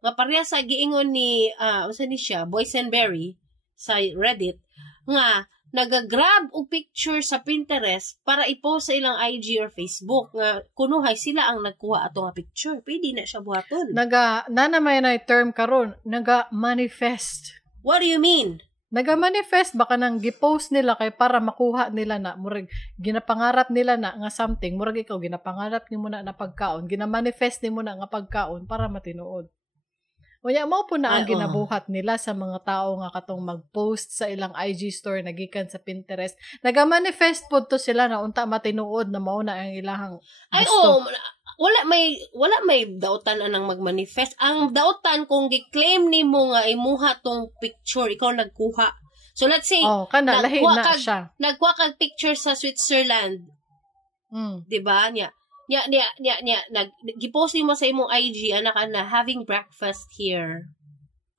nga pareha sa giingon ni unsa ni siya, Boysenberry sa Reddit nga nagagrab og picture sa Pinterest para i-post sa ilang IG or Facebook nga kunuhay sila ang nagkuha ato nga picture. Pwede na siya buhaton. Nanamay na term karon, naga-manifest. What do you mean? Naga-manifest baka nang gipost nila kay para makuha nila na murag ginapangarap nila na nga something, murag ikaw ginapangarap nimo na pagkaon, gina-manifest nimo na nga pagkaon para matinuod. Unya mao po na ang ginabuhat nila sa mga tao nga katong mag-post sa ilang IG story nagikan sa Pinterest. Naga-manifest po to sila na unta matinuod na mao na ang ilahang gusto. Wala may dautan anang magmanifest. Ang dautan kung gi-claim nimo nga imuha tong picture, ikaw nagkuha. So let's say lahi na siya. Nagkuha kag picture sa Switzerland. Di ba? Gipost mo sa imong IG anak having breakfast here.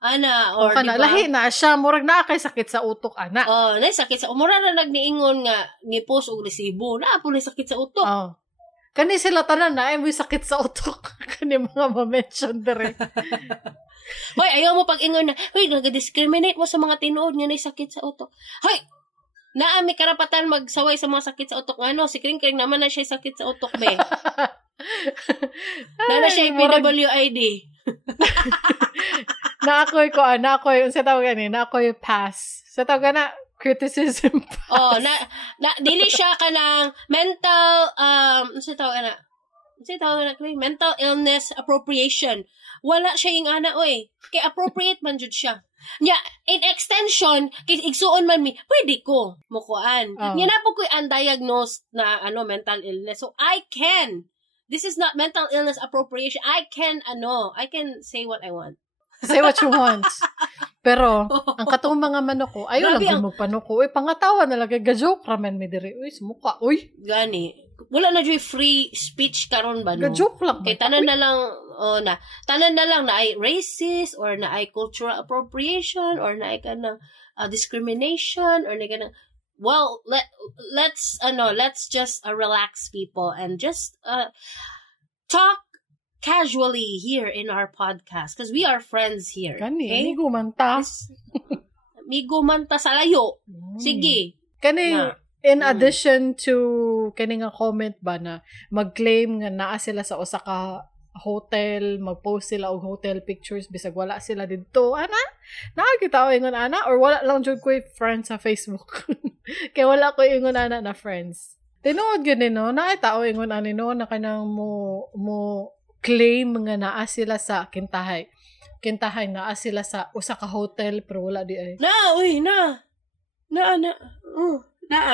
Or diba? Lahi na siya, murag na kay sakit sa utok ana. Nay sakit sa mura na nagniingon nga ni-post og resibo. Na po sakit sa utok. Kani sila tanan na ay may sakit sa utok. Kani mga ma-mention dire. Hoy, ayaw mo pag-ingon na, hoy, nag-discriminate mo sa mga tinuod nga may sakit sa utok. Hoy, may karapatan magsaway sa mga sakit sa utok. Si Kring Kring naman na siya sakit sa utok, be. Na siya PWID. Naakoy pass. Sa tawag na, criticism pass. Dili siya ka ng mental, mental illness appropriation. Wala siya yung kay appropriate man jud siya. In extension, kay igsuon man mi, pwede ko mukuan. Nya na po ko undiagnosed na mental illness. So I can. This is not mental illness appropriation. I can say what I want. Say what you want. Pero, ang katong mga manoko, ayaw lang magpanoko. Pangatawa na lagay, gajoke ramen mi diri. Sumuka. Gani. Wala na dyan free speech karon ba, no? Gajoke lang. Kay tanan na lang na ay racist, or na ay cultural appropriation, or na ay kanang discrimination, or na ay kanang, well, let's just relax people, and just talk casually here in our podcast because we are friends here. Kani, migo man ta. Migo man ta sa layo. Sige. Kani, in addition to kani nga comment ba na mag-claim nga naa sila sa usa ka hotel, mag-post sila og hotel pictures bisag wala sila didto. Ana? Nakakita ko ingon ana or wala lang jud ko friends sa Facebook. Kay wala ko ingon ana na friends. Tinuod gyud ni no, nakita ko ingon ani no na kanang mo claim nga naa sila sa Kintahay. Kintahay naa sila sa usa ka hotel pero wala di ay.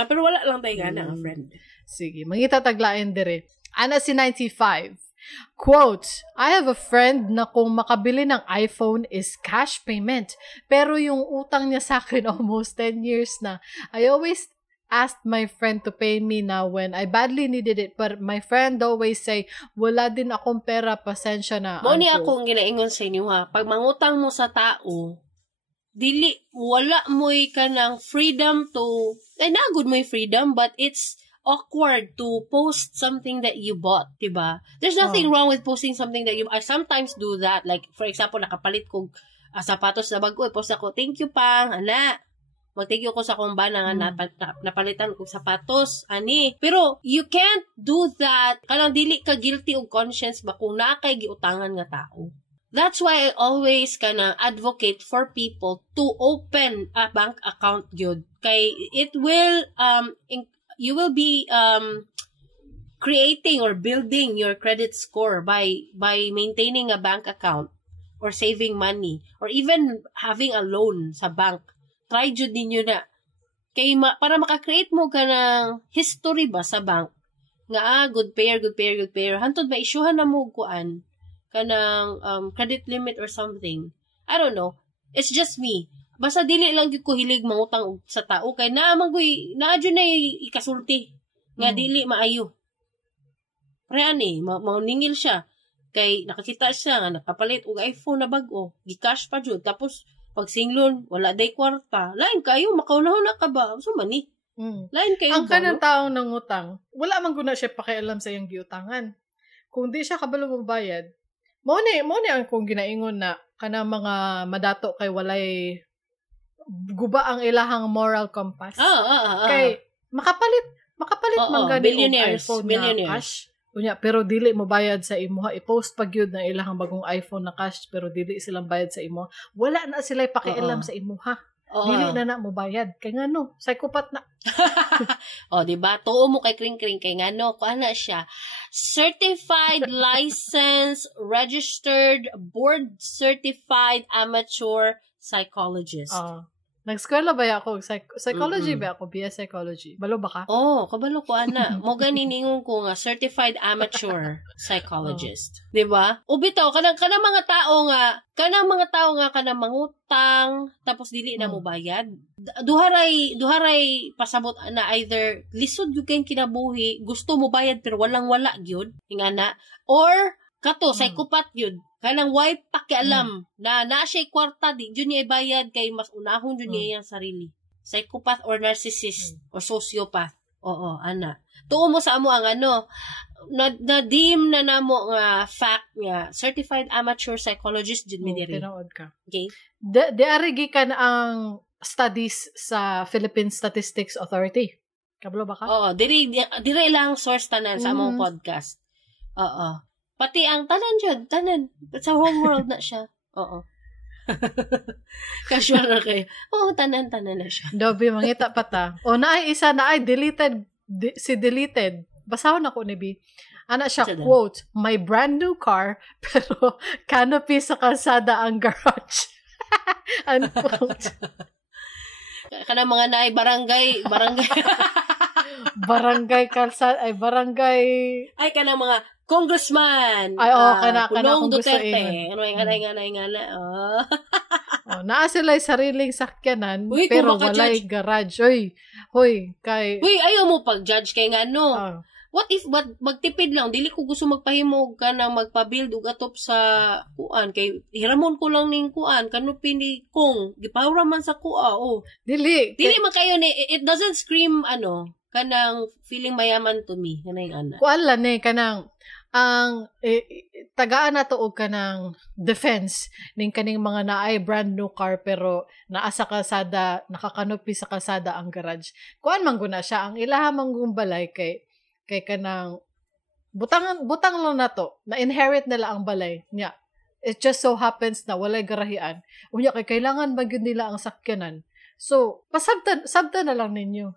Pero wala lang tayo gana, friend. Sige, mangita taglain dire. Ana si 95. Quote, I have a friend na kung makabili ng iPhone is cash payment. Pero yung utang niya sa akin almost 10 years na. I always asked my friend to pay me now when I badly needed it. But my friend always say, wala din akong pera, pasensya na. Mo ni akong ginaingon sa inyo ha. Pag mangutang mo sa tao, wala mo'y ka ng freedom to, na good mo'y freedom, but it's awkward to post something that you bought, diba? There's nothing wrong with posting something that I sometimes do that. Like, for example, nakapalit ko sapatos na bago, post ako, thank you pang, ana. Mag-thank you ko sa kong bana nga napalitan ko sapatos, ani. Pero, you can't do that. Kanang dili ka guilty of conscience ba kung nakay giutangan nga tao. That's why I always kana advocate for people to open a bank account gyud. Kay it will you will be creating or building your credit score by maintaining a bank account or saving money or even having a loan sa bank. Try jud ninyo na kay para maka-create mo ka ng history ba sa bank nga good payer hantod ba isyuhan na mo kuan kanang credit limit or something. I don't know. It's just me. Basta dili lang gyud ko hilig mangutang sa tao kay naamang naadyo na ikasulti nga dili maayo. Pre ani, mauningil siya kay nakakita siya nga nakapalit og iPhone na bag-o, gi-cash pa jud tapos pag singlon wala day kwarta. Lain kayo makaunahon na ka ba? So mani. Lain kayo. Ang kanang taong nangutang, wala man guna siya pakialam sa iyang giutangan. Kung di siya kabalo magbayad, mo ni ang kung ginaingon na kanang mga madato kay walay guba ang ilahang moral compass. Kay makapalit man gani og iPhone na cash. Unya pero dili mo bayad sa imuha. I-post pag yun na ilahang bagong iPhone na cash pero dili silang bayad sa imuha. Wala na sila pakialam sa imuha. Dili na mo bayad. Kay ngano, psychopath na. Diba? Tuo mo kay kring-kring kay ngano, kuan na siya. Certified licensed registered board certified amateur psychologist. Nag-eskwela ba ako? Psychology ba ako? BS Psychology. Balo ba ka? Kabalo ko, ana. Mo ganiningong ko nga, certified amateur psychologist. Diba? O bitaw, kanang mga tao nga, kanang mangutang, tapos dili na mo bayad. Duharay pasabot na either lisod yung kayong kinabuhi, gusto mo bayad pero walang-wala yun, ingana, or kato, psychopath yun. Kanang why pakialam na siya kwarta di jud niya ibayad kay mas unahon jud niya iyang sarili. Psychopath or narcissist or sociopath. Ana. Tuo mo sa amo ang na-deem na namo nga fact nga certified amateur psychologist jud mi diri. Tinuod ka. Okay. Diarigi kan ang studies sa Philippine Statistics Authority. Kabalo ba ka? Diri lang source tanan sa among podcast. Pati ang tanan. Sa whole world na siya. Casual na kayo. Tanan na siya. Dobi, mangita pa ta. Naay isa na ay deleted. Si deleted. Basahon ako ni B. Ana siya, quote, my brand new car, pero canopy sa kalsada ang garage. Unquote. Kana mga naay barangay. Barangay kalsada, barangay. Ay, kana mga congressman. Kana Pulong kung Duterte. gusto Ngana. Naa sila'y sariling sakyanan, pero walay garage. Hoy, ayaw mo pag-judge kay ngano. What if, magtipid lang, dili ko gusto magpahimog ka na magpa-build og atop sa kuan, kay hiramon ko lang ning kuan, kanupin ni kong, gipahura man sa kuha, Dili man kayo ni, it doesn't scream, kanang feeling mayaman to me, kanang ana. Kuan lang kanang, ang tagaan na to og kanang defense ning kaning mga naay brand new car pero naa sa kalsada, nakakanopi sa kalsada ang garage. Kuan man guna siya ang ilaha manggumbalay kay kanang butang lang na to. Na-inherit nila ang balay niya. It just so happens na walay garahian. Unya, kailangan magyud nila ang sakyanan. So, sabta na lang ninyo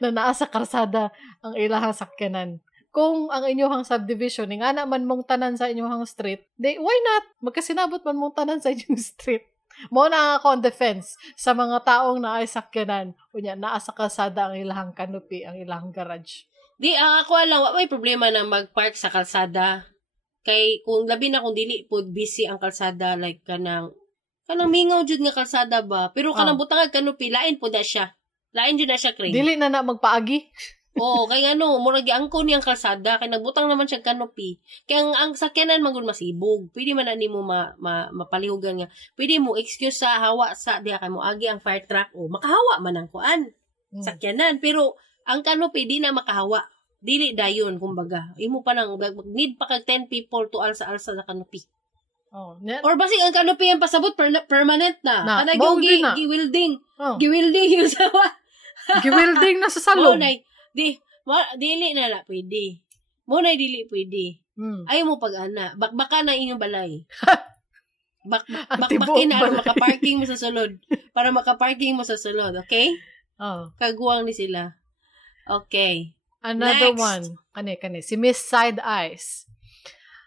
na naa sa karsada ang ilahang sakyanan. Kung ang inyong subdivision, nga naman mong tanan sa inyong street, why not? Magkasinabot man mong tanan sa inyong street. Mo na ako on defense sa mga taong naay sakyanan. Unya, naa sa kalsada ang ilahang canopy, ang ilahang garage. Ako lang, may problema na mag-park sa kalsada. Kay, kung labi na kung dili po busy ang kalsada, like kanang mingaw jud nga kalsada ba? Pero kanang butang canopy, lain po na siya. Lain jud na siya, Kring. Dili na magpaagi. Oo, kaya murag angko niyang kalsada, kaya nagbutang naman siya canopy. Kaya ang sakyanan magud masibog. Pwede man ani mo mapalihugan nga. Pwede mo excuse sa hawa sa diha kay mo agi ang fire truck o makahawa man ang kuan. Sakyanan, pero ang canopy di na makahawa. Dili dayon kumbaga. Imo pa nang need pa kag 10 people to alsa sa canopy. Or basig ang canopy ang pasabot permanent na. Kana gi-welding. Gi-welding yung sawa. Gi-welding na sa salon. Dili na pwede. Muna dili pwede. Ayaw mo pag-ana. Bakbaka na inyong balay. Bakbakin na makaparking mo sa sulod. Para makaparking mo sa sulod. Okay? Kaguwang ni sila. Okay. Another Next. one. Kani. Si Miss Side Eyes.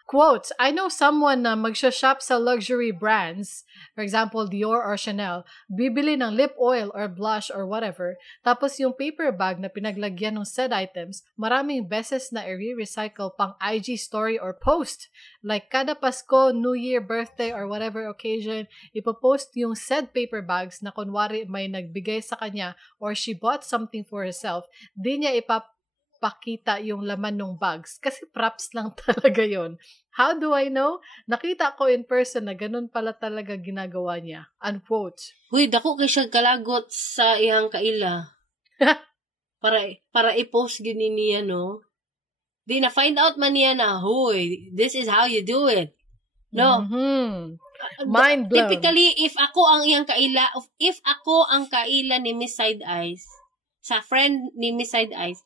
Quote, I know someone na magsha-shop sa luxury brands, for example, Dior or Chanel, bibili ng lip oil or blush or whatever, tapos yung paper bag na pinaglagyan ng said items, maraming beses na i-recycle pang IG story or post. Like kada Pasko, New Year, birthday, or whatever occasion, ipopost yung said paper bags na kunwari may nagbigay sa kanya or she bought something for herself, di niya pakita yung laman ng bags. Kasi props lang talaga yon. How do I know? Nakita ko in person na ganun pala talaga ginagawa niya. Unquote. Uy, dako kay siya kalagot sa iyang kaila. para i-post gini niya, no? Di na find out man niya na, huy, this is how you do it. No? Mind blown. Typically, if ako ang kaila ni Miss Side Eyes, sa friend ni Miss Side Eyes,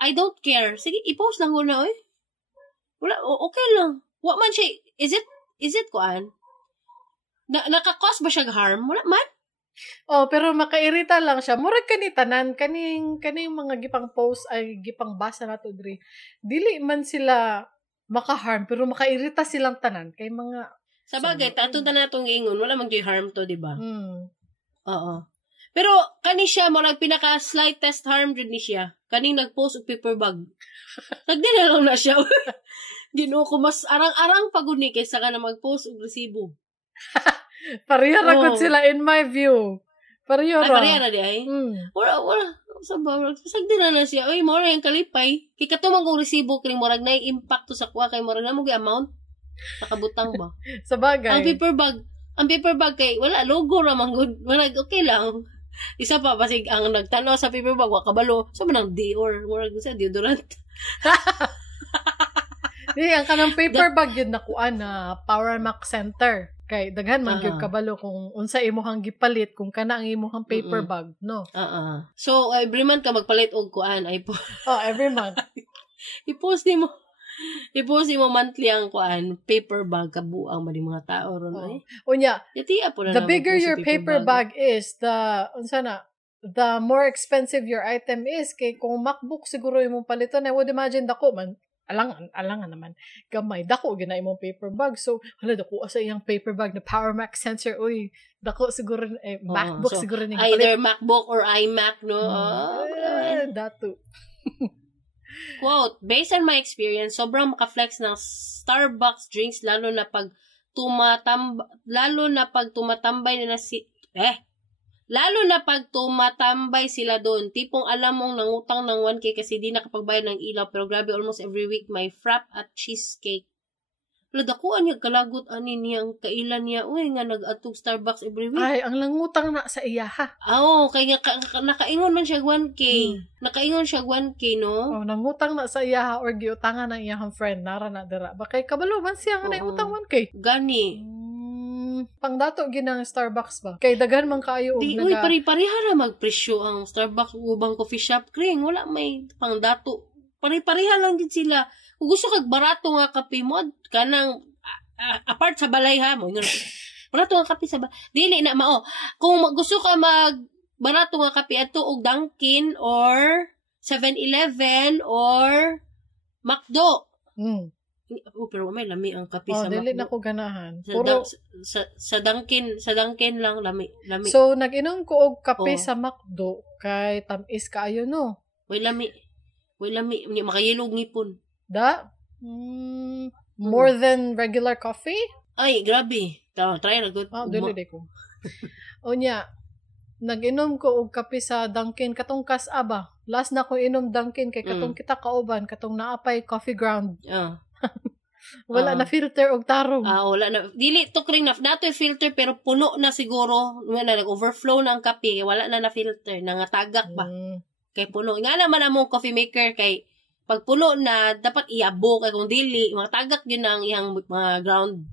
I don't care. Sige, i-post lang ko na, eh. Wala, okay lang. What man siya, is it kuan? Nakakos ba siya harm? Wala man? Pero makairita lang siya. Murag kanitanan, kaning mga gipang post, ay gipang basa na to, Dre. Dili man sila maka-harm, pero makairita silang tanan. Kay mga... Sabagay, tatong tanan itong ingon, wala mang harm to, di ba? Oo. Pero, kani siya, murag pinaka-slightest harm dyan ni siya. Kaning nag-post og paper bag. Nagdinalaw na siya. Ginoo ko, mas arang-arang pagod ni kaysa ka na mag-post og resibo. Pareha ragod sila in my view. Pareha na di ay? Wala. Sagdi na siya. Uy, mora yung kalipay. Kaya katumang kong resibo, kaya morag na yung impact to sa kuha, kaya morag na mo amount. Nakabutang ba? Sabagay. Ang paper bag kay, wala, logo ramang good. Wala, okay lang. Isa pa, basig ang nagtanaw sa paper bag, wakabalo, so manang Dior, murag sa deodorant. Ang kanang paper bag yun nakuha na Power Mac Center. Kay daghan man gyud kabalo kung unsa imuhang gipalit kung kana ang imuhang paper bag, no? So every month ka magpalit og kuan ay po. Every month. I-post mo monthly ang kuan paper bag kabuang man mga tao ron ay. Unya. The bigger your paper bag is, the more expensive your item is. Kay kung MacBook siguro imong paliton, I would imagine dako man. Alangan naman. Gamay, dako gina imong paper bag. So, dako sa iyang paper bag na Power Mac sensor. Uy, dako siguro, MacBook so, siguro. Either MacBook or iMac, no? Dato. Quote, based on my experience, sobrang makaflex ng Starbucks drinks lalo na pag tumatambay sila doon. Tipong alam mong nangutang ng 1K kasi di nakapagbayad ng ilaw. Pero grabe, almost every week may frap at cheesecake. Ladakuan niya, kalagot anin niya, ang kailan niya. Uy, nga nag-atog Starbucks every week. Ay, ang langutang na sa iya, ha? Kaya nakaingon man siya 1K. Nakaingon siya 1K, no? Nangutang na sa iya, or giutangan ng iyang friend, nara na dira. Bakay kabalo man siya nga nautang 1K. Gani. Pangdato ginang Starbucks ba? Kay daghan man kaayo og naga. Pari-pareha ra magpresyo ang Starbucks ubang coffee shop, Kring. Wala may pangdato pare-pareha lang din sila. Kung gusto kag barato nga kape mo, kanang apart sa balay ha mo, barato nga kape sa balay. Dili na mao. Kung gusto ka barato nga kape ato og Dunkin or 7-Eleven or McDo. Pero may lami ang kape sa dili McDo. na ko ganahan. Sa Dunkin lang lami. So nag-inom ko og kape sa McDo kay tamis kaayo no. Way lami, hindi makayilog ngipon. More than regular coffee? Ay, grabe. Try na good. Dili ko. Unya, nag-inom ko og kape sa Dunkin katong kasaba. Last na ko inom Dunkin kay katong kita kauban, katong naapay coffee ground. Wala na filter og tarong. Wala na. Dili to kring na datoy filter pero puno na siguro. Nag-overflow na ang kape. Wala na filter. Nangatagak ba? Kay puno. Nga naman among coffee maker kay pag puno na, dapat iabo kay kung dili. Mga tagak yun ang iyang mga ground.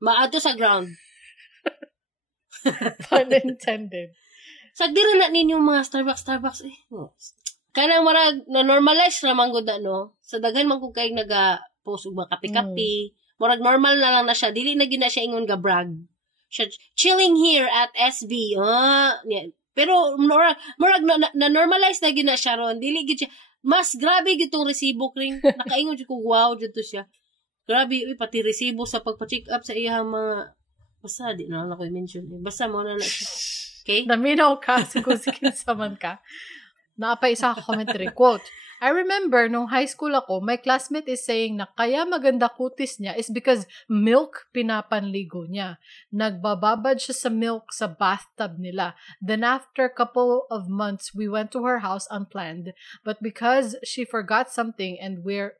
Maato sa ground. Pun intended. Sagdira na ninyong mga Starbucks eh. Kanang marag na-normalize naman ko na, no? Sa daghan man ko kay naga-post og mga kape-kape. Marag normal na lang na siya. Dili na gina siya ingon ga-brag. Siya, chilling here at SB. Pero marag na-normalize na gina siya ron. Dili gid siya. Mas grabe gitong resibo kring. Nakaingon ko, wow, dito siya. Grabe, pati resibo sa pagpa-check up sa iyang mga basta, di na ako i-mention. Basta mo na siya. Okay? Naminaw ka, kung sa man ka. Naapay isa ka commentary. Quote, I remember nung high school ako, my classmate is saying na kaya maganda kutis niya is because milk pinapanligo niya. Nagbababad siya sa milk sa bathtub nila. Then after a couple of months, we went to her house unplanned. But because she forgot something and we're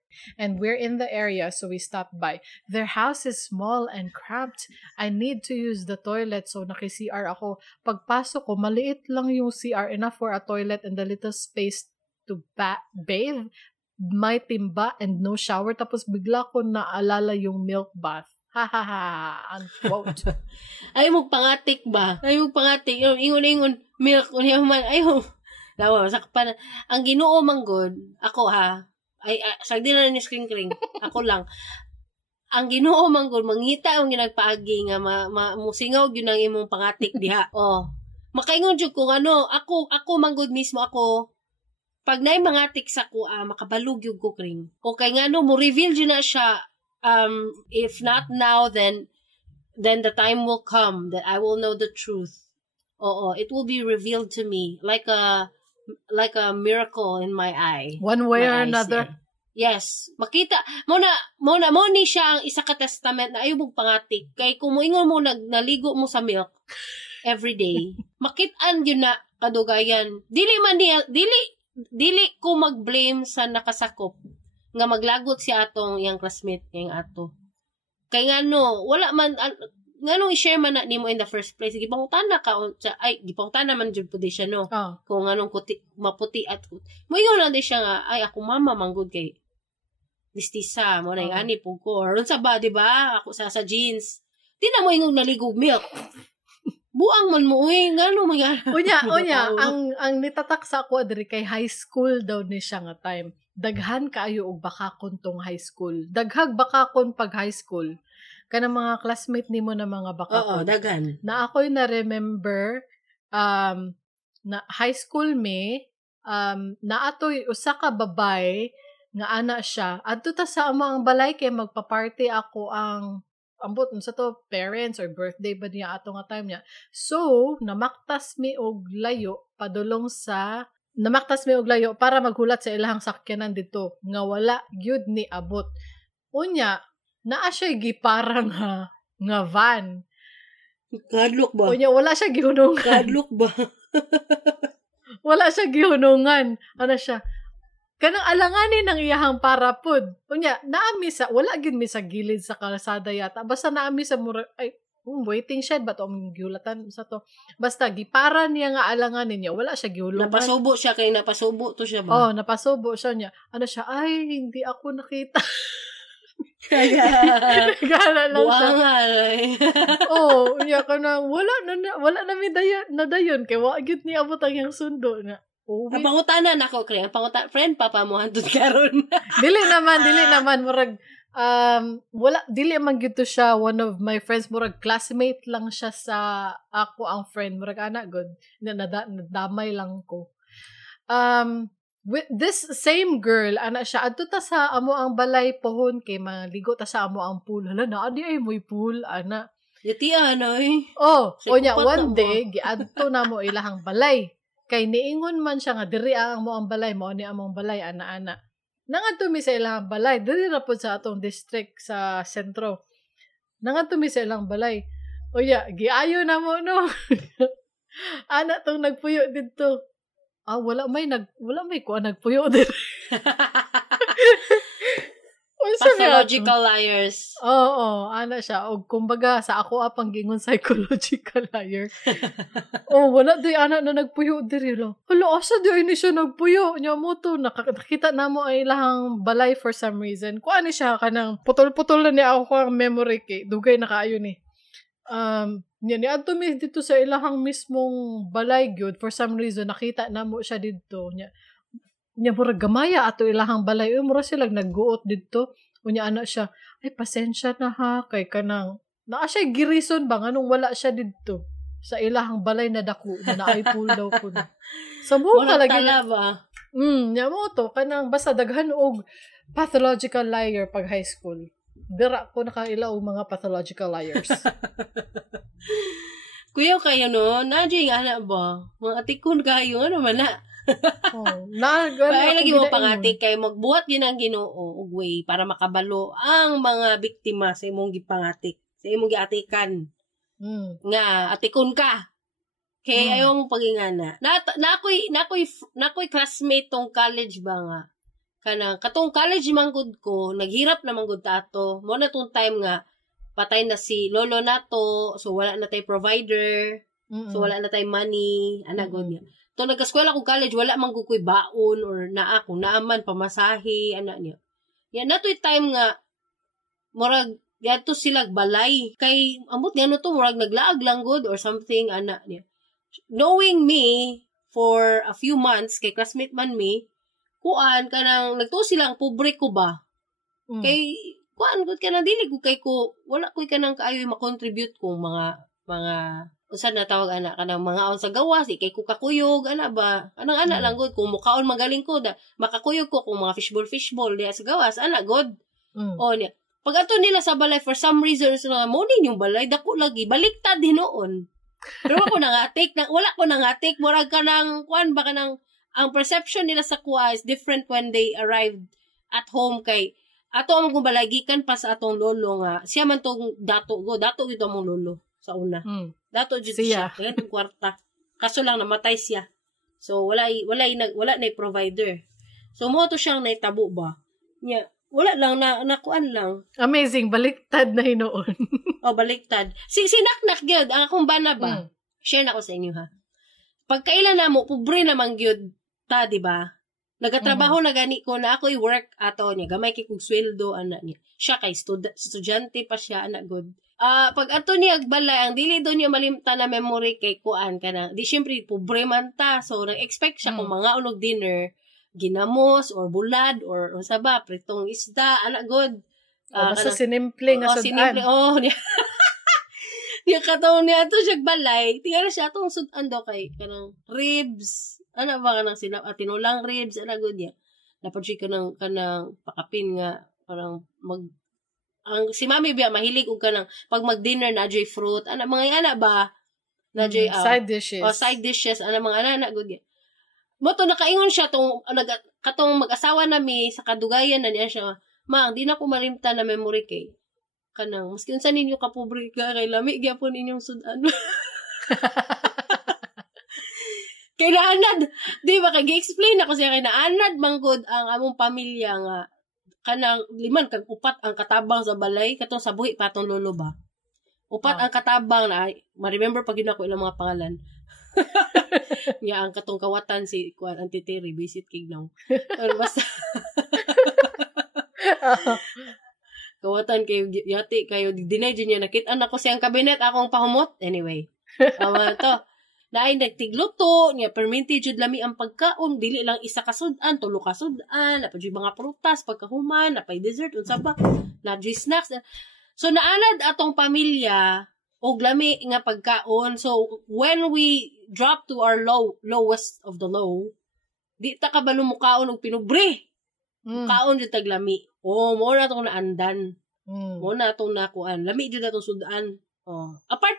in the area, so we stopped by. Their house is small and cramped. I need to use the toilet, so naki-CR ako. Pagpasok ko, maliit lang yung CR, enough for a toilet and a little space to bathe, may timba and no shower. Tapos bigla ko naalala yung milk bath. Ha ha ha. Unquote. Ay mo pangatik ba? Ingon milk unya man. Ayaw. Lawa sakpan. Ang Ginoo manggod ako ha. Ay sagdi na ni screen Ako lang. Ang Ginoo manggod mangita ang ginagpaagi nga musingaw gyud ang imong pangatik diha. Makaingon jud kung ano, ako manggod mismo ako. Pag naay mga tiksa ko, makabalog yung kukring. Okay nga no, mo reveal dyan na siya, if not now, then the time will come that I will know the truth. It will be revealed to me like a miracle in my eye. One way or another. Yes. Makita, mo ni siya ang isa ka testament na ayaw mong pangatik. Kay kung moingon mo naligo mo sa milk every day, makitaan yun na kadugayan. Dili ko mag-blame sa nakasakop nga maglagot si atong yang classmate yang ato. Kay ngano, wala man nganong i-share man na nimo in the first place. Gipangutana ka gipangutana man jud pud siya no. Kung nganong maputi at moingon lang di siya nga ay ako mama manggod kay mistisa mo na ani pug ko. Or sa ba di ba? Ako sa jeans. Di na mo ingong naligog milk. Buang man mo, ngano mga. Unya, ang nitatak sa ako diri kay high school daw ni siya nga time. Daghan kaayo og bakakon tong high school. Daghag bakakon pag high school. Kanang mga classmate nimo na mga bakakon. Daghan. Na ako'y na-remember, na high school na ato'y usa ka babay, nga ana siya. Adto ta sa amang balay kay magpa-party ako ang ambot sa to parents or birthday ba niya ato nga time niya. So, namaktas mi og layo para maghulat sa ilahang sakyanan dito nga wala gyud ni abot. Unya, naa siya giparang nga van. Kadlok ba? Unya, wala siya gihunungan. Kadlok ba? Wala siya gihunungan. Ano siya? Kanang alanganin ng iyahang parapod. Unya, naami sa, wala gid mi sa gilid sa kalsada yata. Basta naami sa waiting shed ba to ang gihulatan sa to. Basta giparan niya nga alanganin niya, wala siya gihulungan. Napasubo siya kay napasubo to siya ba? Napasubo siya niya. Ano siya? Ay, hindi ako nakita. Gala lang siya. Unya ka na, wala na mi nadayon kay wa gid ni abot ang yang sundo na. Uwi. Ang pangutanan ako, Kre. Ang pangutan, friend, papa mo hantod karon. Dili naman murag dili man gyud to siya one of my friends, murag classmate lang siya sa ako ang friend, murag ana good nadamay lang ko. With this same girl, ana siya adto ta sa amo ang balay pohon kay maligo ta sa amo ang pool. Hala na di ay moy pool ana. Yati ano eh. Oh, Say, onya upat na one mo. day giadto na mo ilahang balay. Kay niingon man siya nga diri ang mo ang balay, mo ni among balay ana-ana. Nangadto mi sa ilahang balay, diri ra pud sa atong district sa sentro. Nangadto mi sa ilang balay. Oya, giayo na mo no. Ana tong nagpuyo didto. Wala may kuan nagpuyo diri. Unsa niya ato? Pathological liars. Oo, ana siya. O kumbaga, sa ako apang gingon psychological liar. Wala di ana na nagpuyo diri lo. Hala, asa di ini siya nagpuyo? Nya mo to, nakita na mo ay ilahang balay for some reason. Kuha ni siya kanang putol-putol na niya ako ang memory kay. Dugay na kaayo ni. Nya ni adto mi dito sa ilahang mismong balay gyud. For some reason, nakita na mo siya dito. Nya murag gamaya ato ilahang balay. Mura sila nagguot dito. Unya ana siya, ay pasensya na ha, kay kanang, naa siya girison ba, nganong wala siya dito, sa ilahang balay na dako, na naay pool daw ko na. Sa mo Mura kalagi. tala ba? Nya mo to, kanang, basta daghan og pathological liar pag high school. Dira ko nakailaw mga pathological liars. Kuya kayo no, nadyo yung anak ba? Mga atikon kayo, ano man na? Kaya lagi mo pangatik kay magbuhat yun ang Ginoo og way para makabalo ang mga biktima sa imong gipangatik, sa imong giatikan. Nga atikon ka. Kay ayaw mong pagingana. Nakoy classmate tong college ba nga. Kanang katong college manggod ko, naghirap na manggod ta ato. Mo na tong time nga patay na si lolo nato, so wala na tay provider, so wala na tay money, anagod niya. To nag-eskwela ko college, wala man kukoy baon or naa kung naaman pamasahe, ana niya. Yan natoy time nga murag yadto sila balay kay amot ngano to murag naglaag lang good or something ana niya. Knowing me for a few months kay classmate man me, kuan kanang nagtuo silang pobre ko ba. Kay kuan gud kanang dili ko kay ko wala koy kanang kaayo ma-contribute kung mga usa na tawag ana kanang mga on sa gawas kay ko kakuyog ana ba kanang ana lang good kung mukaon magaling ko da makakuyog ko kung mga fishball diya sa gawas ana good o niya pag ato nila sa balay for some reason na mo din yung balay dako lagi baliktad hinoon pero ako nangatik wala ko nangatik murag kanang kuan ba kanang ang perception nila sa kuha is different when they arrived at home kay ato ang balay gikan pa sa atong lolo nga siya man tong dato gid among lolo sa una. Dato jud siya. Kaya kwarta. Kaso lang namatay siya. So wala na provider. So mo to siyang naitabo ba. Nya wala lang nakuan lang. Amazing baliktad na hinoon. Baliktad. Sinaknak gyud ang akong bana ba. Share na ko sa inyo ha. Pagkailan na mo pobre naman gyud ta di ba? Nagatrabaho na gani ko na ako'y work ato niya. Gamay kay kog sweldo ana niya. Siya kay estudyante pa siya ana good. Pag ato niya agbalay, ang dili doon niya malimta na memory kay kuan ka na. Di syempre, pobre man ta. So, nag-expect siya kung mga unog dinner, ginamos, or bulad, or sa ba, pritong isda, anak good. Basta sinimple nga sudan. Niya katong niya ito siya balay. Tingnan siya itong sudan daw kay kanang ribs. Ano ba kanang tinulang ribs, anak good niya. Dapat siya kanang pakapin nga, parang ang si Mami biya mahilig og kanang pag mag-dinner na jay fruit ana mga ana ba na jay side dishes side dishes ana mga ana good mo to nakaingon siya tong katong mag-asawa nami sa kadugayan na niya siya ma di na ko malimta na memory kay kanang maski unsa ninyo ka pobre ka kay lami gyapon inyong sudan kay naanad di ba kay gi-explain ako siya kay naanad manggod ang among pamilya nga kanang 5 kag 4 ang katabang sa balay katong sa buhi patong lolo ba 4 ang katabang na ma-remember pag yun ako ilang mga pangalan ang katong kawatan si kuan Auntie Terry visit kig now pero basta kawatan kayo yati kayo dinay din niya nakit-an ako siyang kabinet akong pahumot anyway to Naay nagtigluto, niya perminti jud lami ang pagkaon, dili lang isa ka sudan, tulo ka sudan, napay jud mga prutas pagkahuman, napay dessert unsa ba, na jud snacks. So naanad atong pamilya og lami nga pagkaon. So when we drop to our lowest of the low, di ta kabalo mukaon og pinubre. Kaon jud tag lami. Mo na tong naandan. Mo na tong nakuan. Lami jud atong sudan. Apart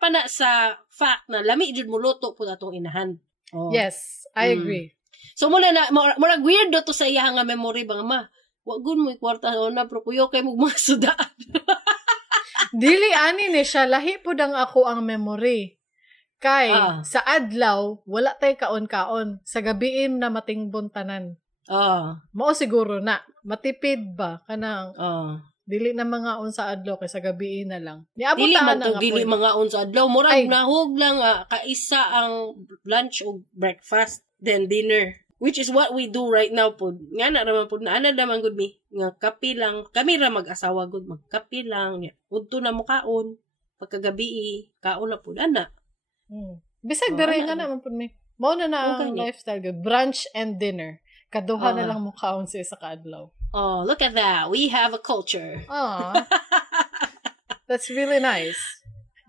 pa na sa fact na lami jud muluto pud atong inahan. Yes, I agree. So muna weird do to sa iya nga memory ba ma. Wa gun mo kwarta na pero kuyo kay mo mga sudan. Dili ani ni siya lahi pud ang ako ang memory. Kay sa adlaw wala tay kaon-kaon, sa gabiim na matingbon tanan. Mao siguro na matipid ba kanang dili na mga on sa adlaw kay sa gabi na lang. Dili man to dili mga on sa adlaw, murag nahog lang kaisa ang lunch o breakfast then dinner, which is what we do right now pod. Nga na naman pod na ana naman gud mi nga kape lang. Kami ra mag-asawa gud magkape lang. Udto na mo kaon pagkagabi kaon na pod ana. Bisag dere nga naman pod mi. Mao na ang lifestyle gud, brunch and dinner. Kaduha na lang mo kaon sa isa ka adlaw. Look at that. We have a culture. That's really nice.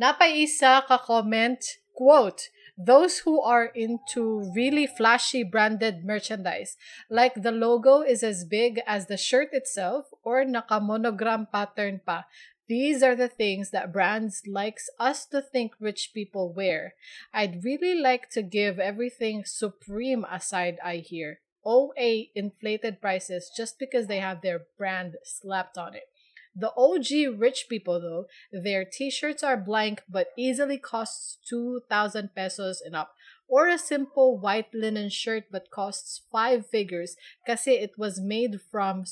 Napay isa ka comment, quote, those who are into really flashy branded merchandise, like the logo is as big as the shirt itself or naka-monogram pattern pa. These are the things that brands likes us to think rich people wear. I'd really like to give everything Supreme a side eye here. OA inflated prices just because they have their brand slapped on it. The OG rich people though, their t-shirts are blank but easily costs 2,000 pesos and up. Or a simple white linen shirt but costs 5 figures kasi it was made from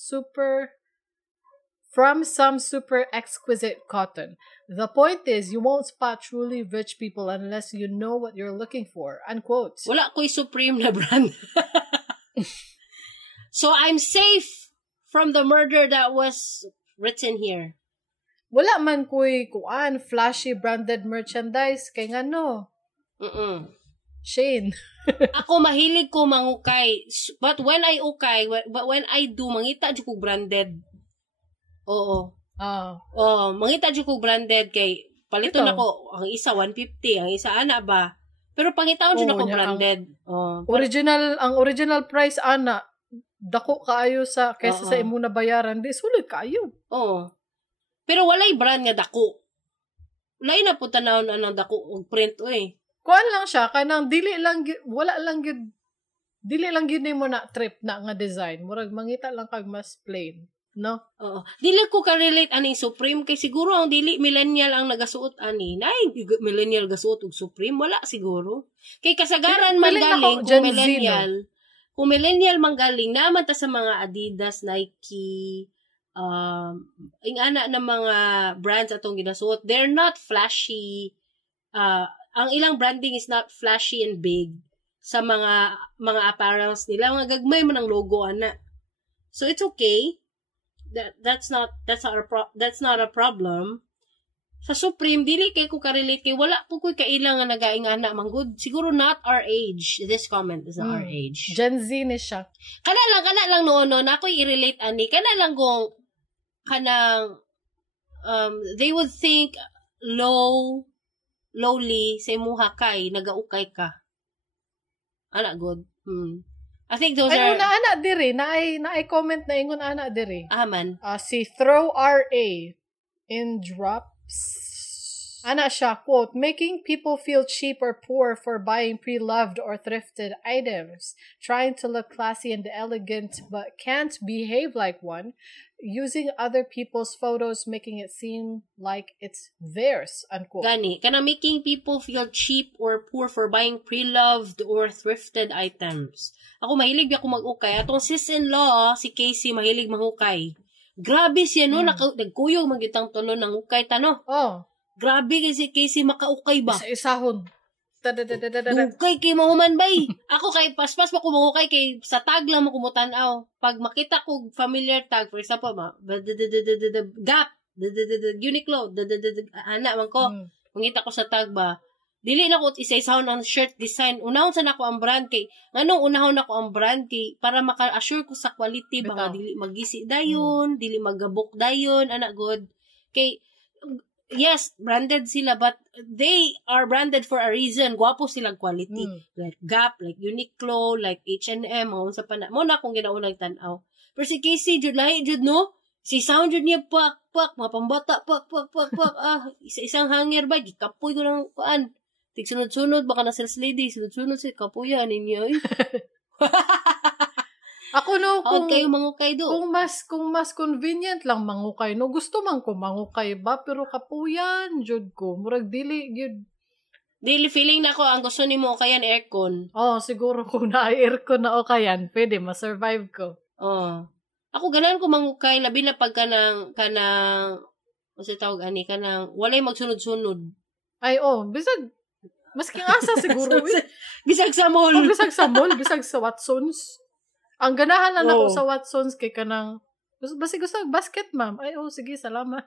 some super exquisite cotton. The point is, you won't spot truly rich people unless you know what you're looking for. Unquote. Wala ko'y Supreme na brand. So I'm safe from the murder that was written here. Wala man ko'y kuan flashy branded merchandise kay ngano. Shane. Ako mahilig ko mangukay, but when I ukay, but when I do mangita jud ko branded. Mangita jud ko branded kay palito nako ang isa 150, ang isa ana ba. Pero pangitaon jud ako branded. Ang original price ana dako kaayo sa kaysa sa imo na bayaran, di sulit kaayo. Pero walay brand nga dako. Walay na po tanawon anang dako og print Kuan lang siya kanang dili lang gid nimo na trip na nga design. Murag mangita lang kag mas plain, no? Dili ko ka-relate aning Supreme kay siguro ang dili millennial ang nagasuot ani. Nay millennial gasuot og Supreme wala siguro. Kay kasagaran man galing kung millennial manggaling naman ta sa mga Adidas, Nike, ingana na mga brands atong ginasuot. They're not flashy. Ang ilang branding is not flashy and big sa mga apparels nila. Mga gagmay man ang logo ana. So it's okay. That's not a problem. Sa Supreme, dili kay ko ka-relate kay wala po ko'y kailang nga nagaingana manggod. Siguro not our age. This comment is not our age. Gen Z ni siya. Kana lang noon na ako'y i-relate ani. Kana lang kung they would think lowly sa imuha kay nagaukay ka. Ana good. I think those are ana diri na ay comment na ingon ana diri. Man. Si Throw RA in drops. Ana siya, quote, making people feel cheap or poor for buying pre-loved or thrifted items, trying to look classy and elegant but can't behave like one, using other people's photos, making it seem like it's theirs, unquote. Gani, kana making people feel cheap or poor for buying pre-loved or thrifted items. Ako mahilig ako mag-ukay. Atong sis-in-law, si Casey, mahilig mag-ukay. Grabe siya, no? Nagkuyog magitang tono ng ukay, tano? Grabe kasi Casey makaukay ba? Isa-isahon. Ukay kay mahuman bay. Ako kay paspas pa ko mangukay kay sa tag lang mo kumutan-aw. Pag makita ko familiar tag, for example, Gap, Uniqlo, ana man ko. Mangita ko sa tag ba, Dili na ko isa-isahon ang shirt design. Unahon sa nako ang brand kay unahon nako ang brand kay para maka-assure ko sa quality baka dili magisi dayon, dili magabok dayon, ana good. Kay yes, branded sila but they are branded for a reason. Gwapo silang quality. Like Gap, like Uniqlo, like H&M, mo sa pana. Mo na akong ginaunang tan-aw. Pero si Casey jud lahi jud no. Si sound jud niya pak mga pambata pak. Isa-isang hanger ba gikapoy ko lang kuan. Tig-sunod-sunod, baka na sales lady, sunod-sunod si kapuya ninyo. Ako no, kung kayo mangukay do. Kung mas convenient lang mangukay, no, gusto man ko mangukay ba, pero kapuyan, jud ko, murag dili, jud. Dili feeling na ko, ang gusto ni mo ukayan aircon. Siguro kung na-aircon na ukayan, pwede, ma-survive ko. Ako ganahan ko mangukay, labi na pag kanang, kasi tawag ani, kanang, walay magsunod-sunod. Ay, Masking asa siguro. Bisag sa mall. Bisag sa mall, bisag sa Watsons. Ang ganahan lang ako sa Watsons kay kanang basi gusto basket, ma'am. Ay, sige, salamat.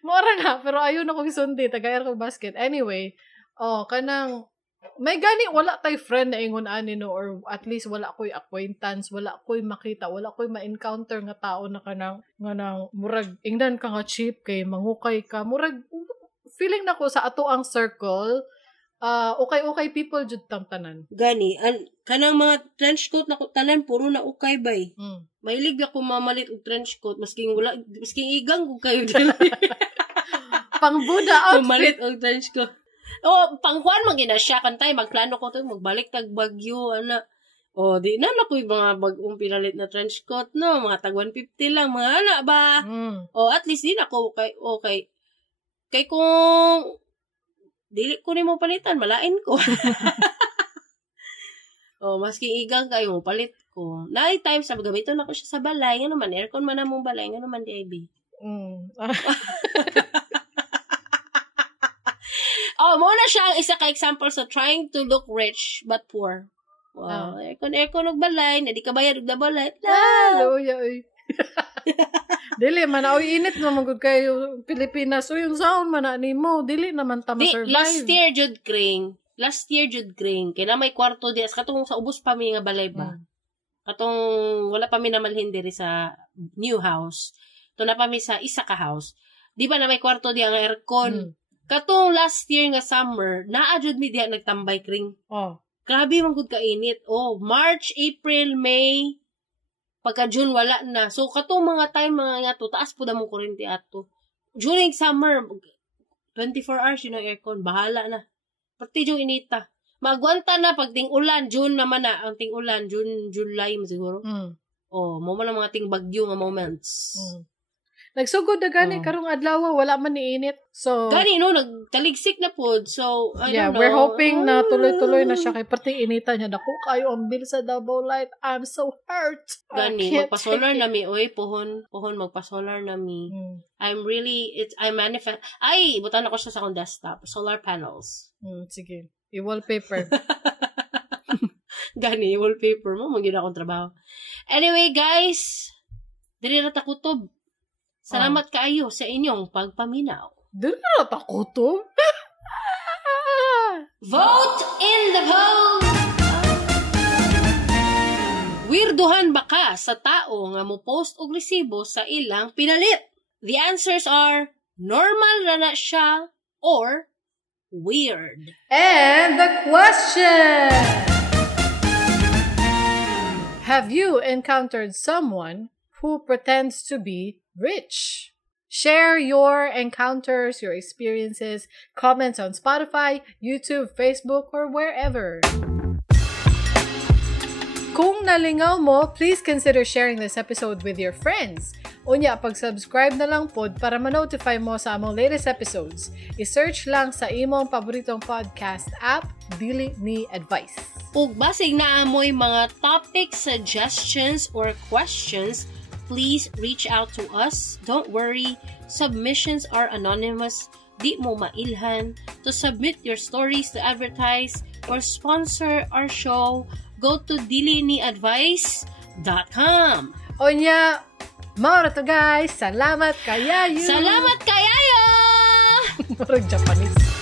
Mura nga, pero ayun ako gisundi, tagayar ko basket. Anyway, kanang may gani wala tay friend na ingon ani no, or at least wala ko'y acquaintance, wala ko'y makita, wala ko'y ma-encounter nga tao na kanang murag ingnan ka nga cheap kay mangukay ka. Murag feeling nako sa ato ang circle. Okay people jud tanan. Gani, kanang mga trench coat na tanan puro na ukay bay. Mahilig ako mamalit og trench coat masking igang ko kayo dili. Pang Buddha outfit. Mamalit og trench coat. Pangkuan man gina siya kantay magplano ko to magbalik tag Bagyo ana. Di na ko'y mga bagong pinalit na trench coat no, mga tag 150 lang mga ana ba. At least di na ko okay. Kay kung dili ko ni mo palitan, malain ko. Maski igang kayo, palit ko. Night times, gamiton ako siya sa balay. Nga naman, aircon man na mong balay. Nga naman, DIB. Muna siya ang isa ka-example sa trying to look rich but poor. Aircon og balay, na di ka bayad og da balay. Luya, Dili man init naman gud kayo Pilipinas. Yung sound man ni mo, dili naman ta ma-survive. Last year jud gring. Kaya na may kwarto di katong sa ubos pa mi nga balay ba. Katong wala pa mi namalhin diri sa new house. To na pa mi sa isa ka house. Di ba na may kwarto di ang aircon. Katong last year nga summer, naa jud mi diha nagtambay kring. Grabe man gud ka init. March, April, May, pagka June wala na. So katong mga time mga to taas po damong kuryente ato. During summer 24 hours yun ang aircon, bahala na. Pati yung inita. Magwanta na pag ting-ulan, June naman na ang ting-ulan, June, July siguro. Mo man ang mga ting-bagyo nga moments. Nagsugod na gani karong adlaw wala man ni init. So gani no nagtaligsik na pod. So I don't know. We're hoping na tuloy-tuloy na siya kay pati inita niya dako kayo ang bill sa double light. I'm so hurt. Gani magpa-solar na mi pohon magpa-solar na mi. I'm manifest. Butan ako siya sa akong desktop, solar panels. Sige. I-wallpaper. Gani wallpaper mo magid akong trabaho. Anyway guys, diri ra ta kutob. Salamat kaayo sa inyong pagpaminaw. Dili na takutob. Vote in the vote! Weirduhan ba ka sa tao nga mo post og resibo sa ilang pinalit? The answers are normal na siya or weird. And the question! Have you encountered someone who pretends to be rich? Share your encounters, your experiences, comments on Spotify, YouTube, Facebook, or wherever. Kung nalingaw mo, please consider sharing this episode with your friends. Unya, pag-subscribe na lang pod para ma-notify mo sa among latest episodes. I-search lang sa imong paboritong podcast app, Dili Ni Advice. Ug basig na amoy mga topic suggestions or questions, please reach out to us. Don't worry, submissions are anonymous. Di mo mailhan. To submit your stories to advertise or sponsor our show, go to diliniadvice.com. Onya, maura to guys. Salamat kayayo. Salamat kayayo! Parang Japanese.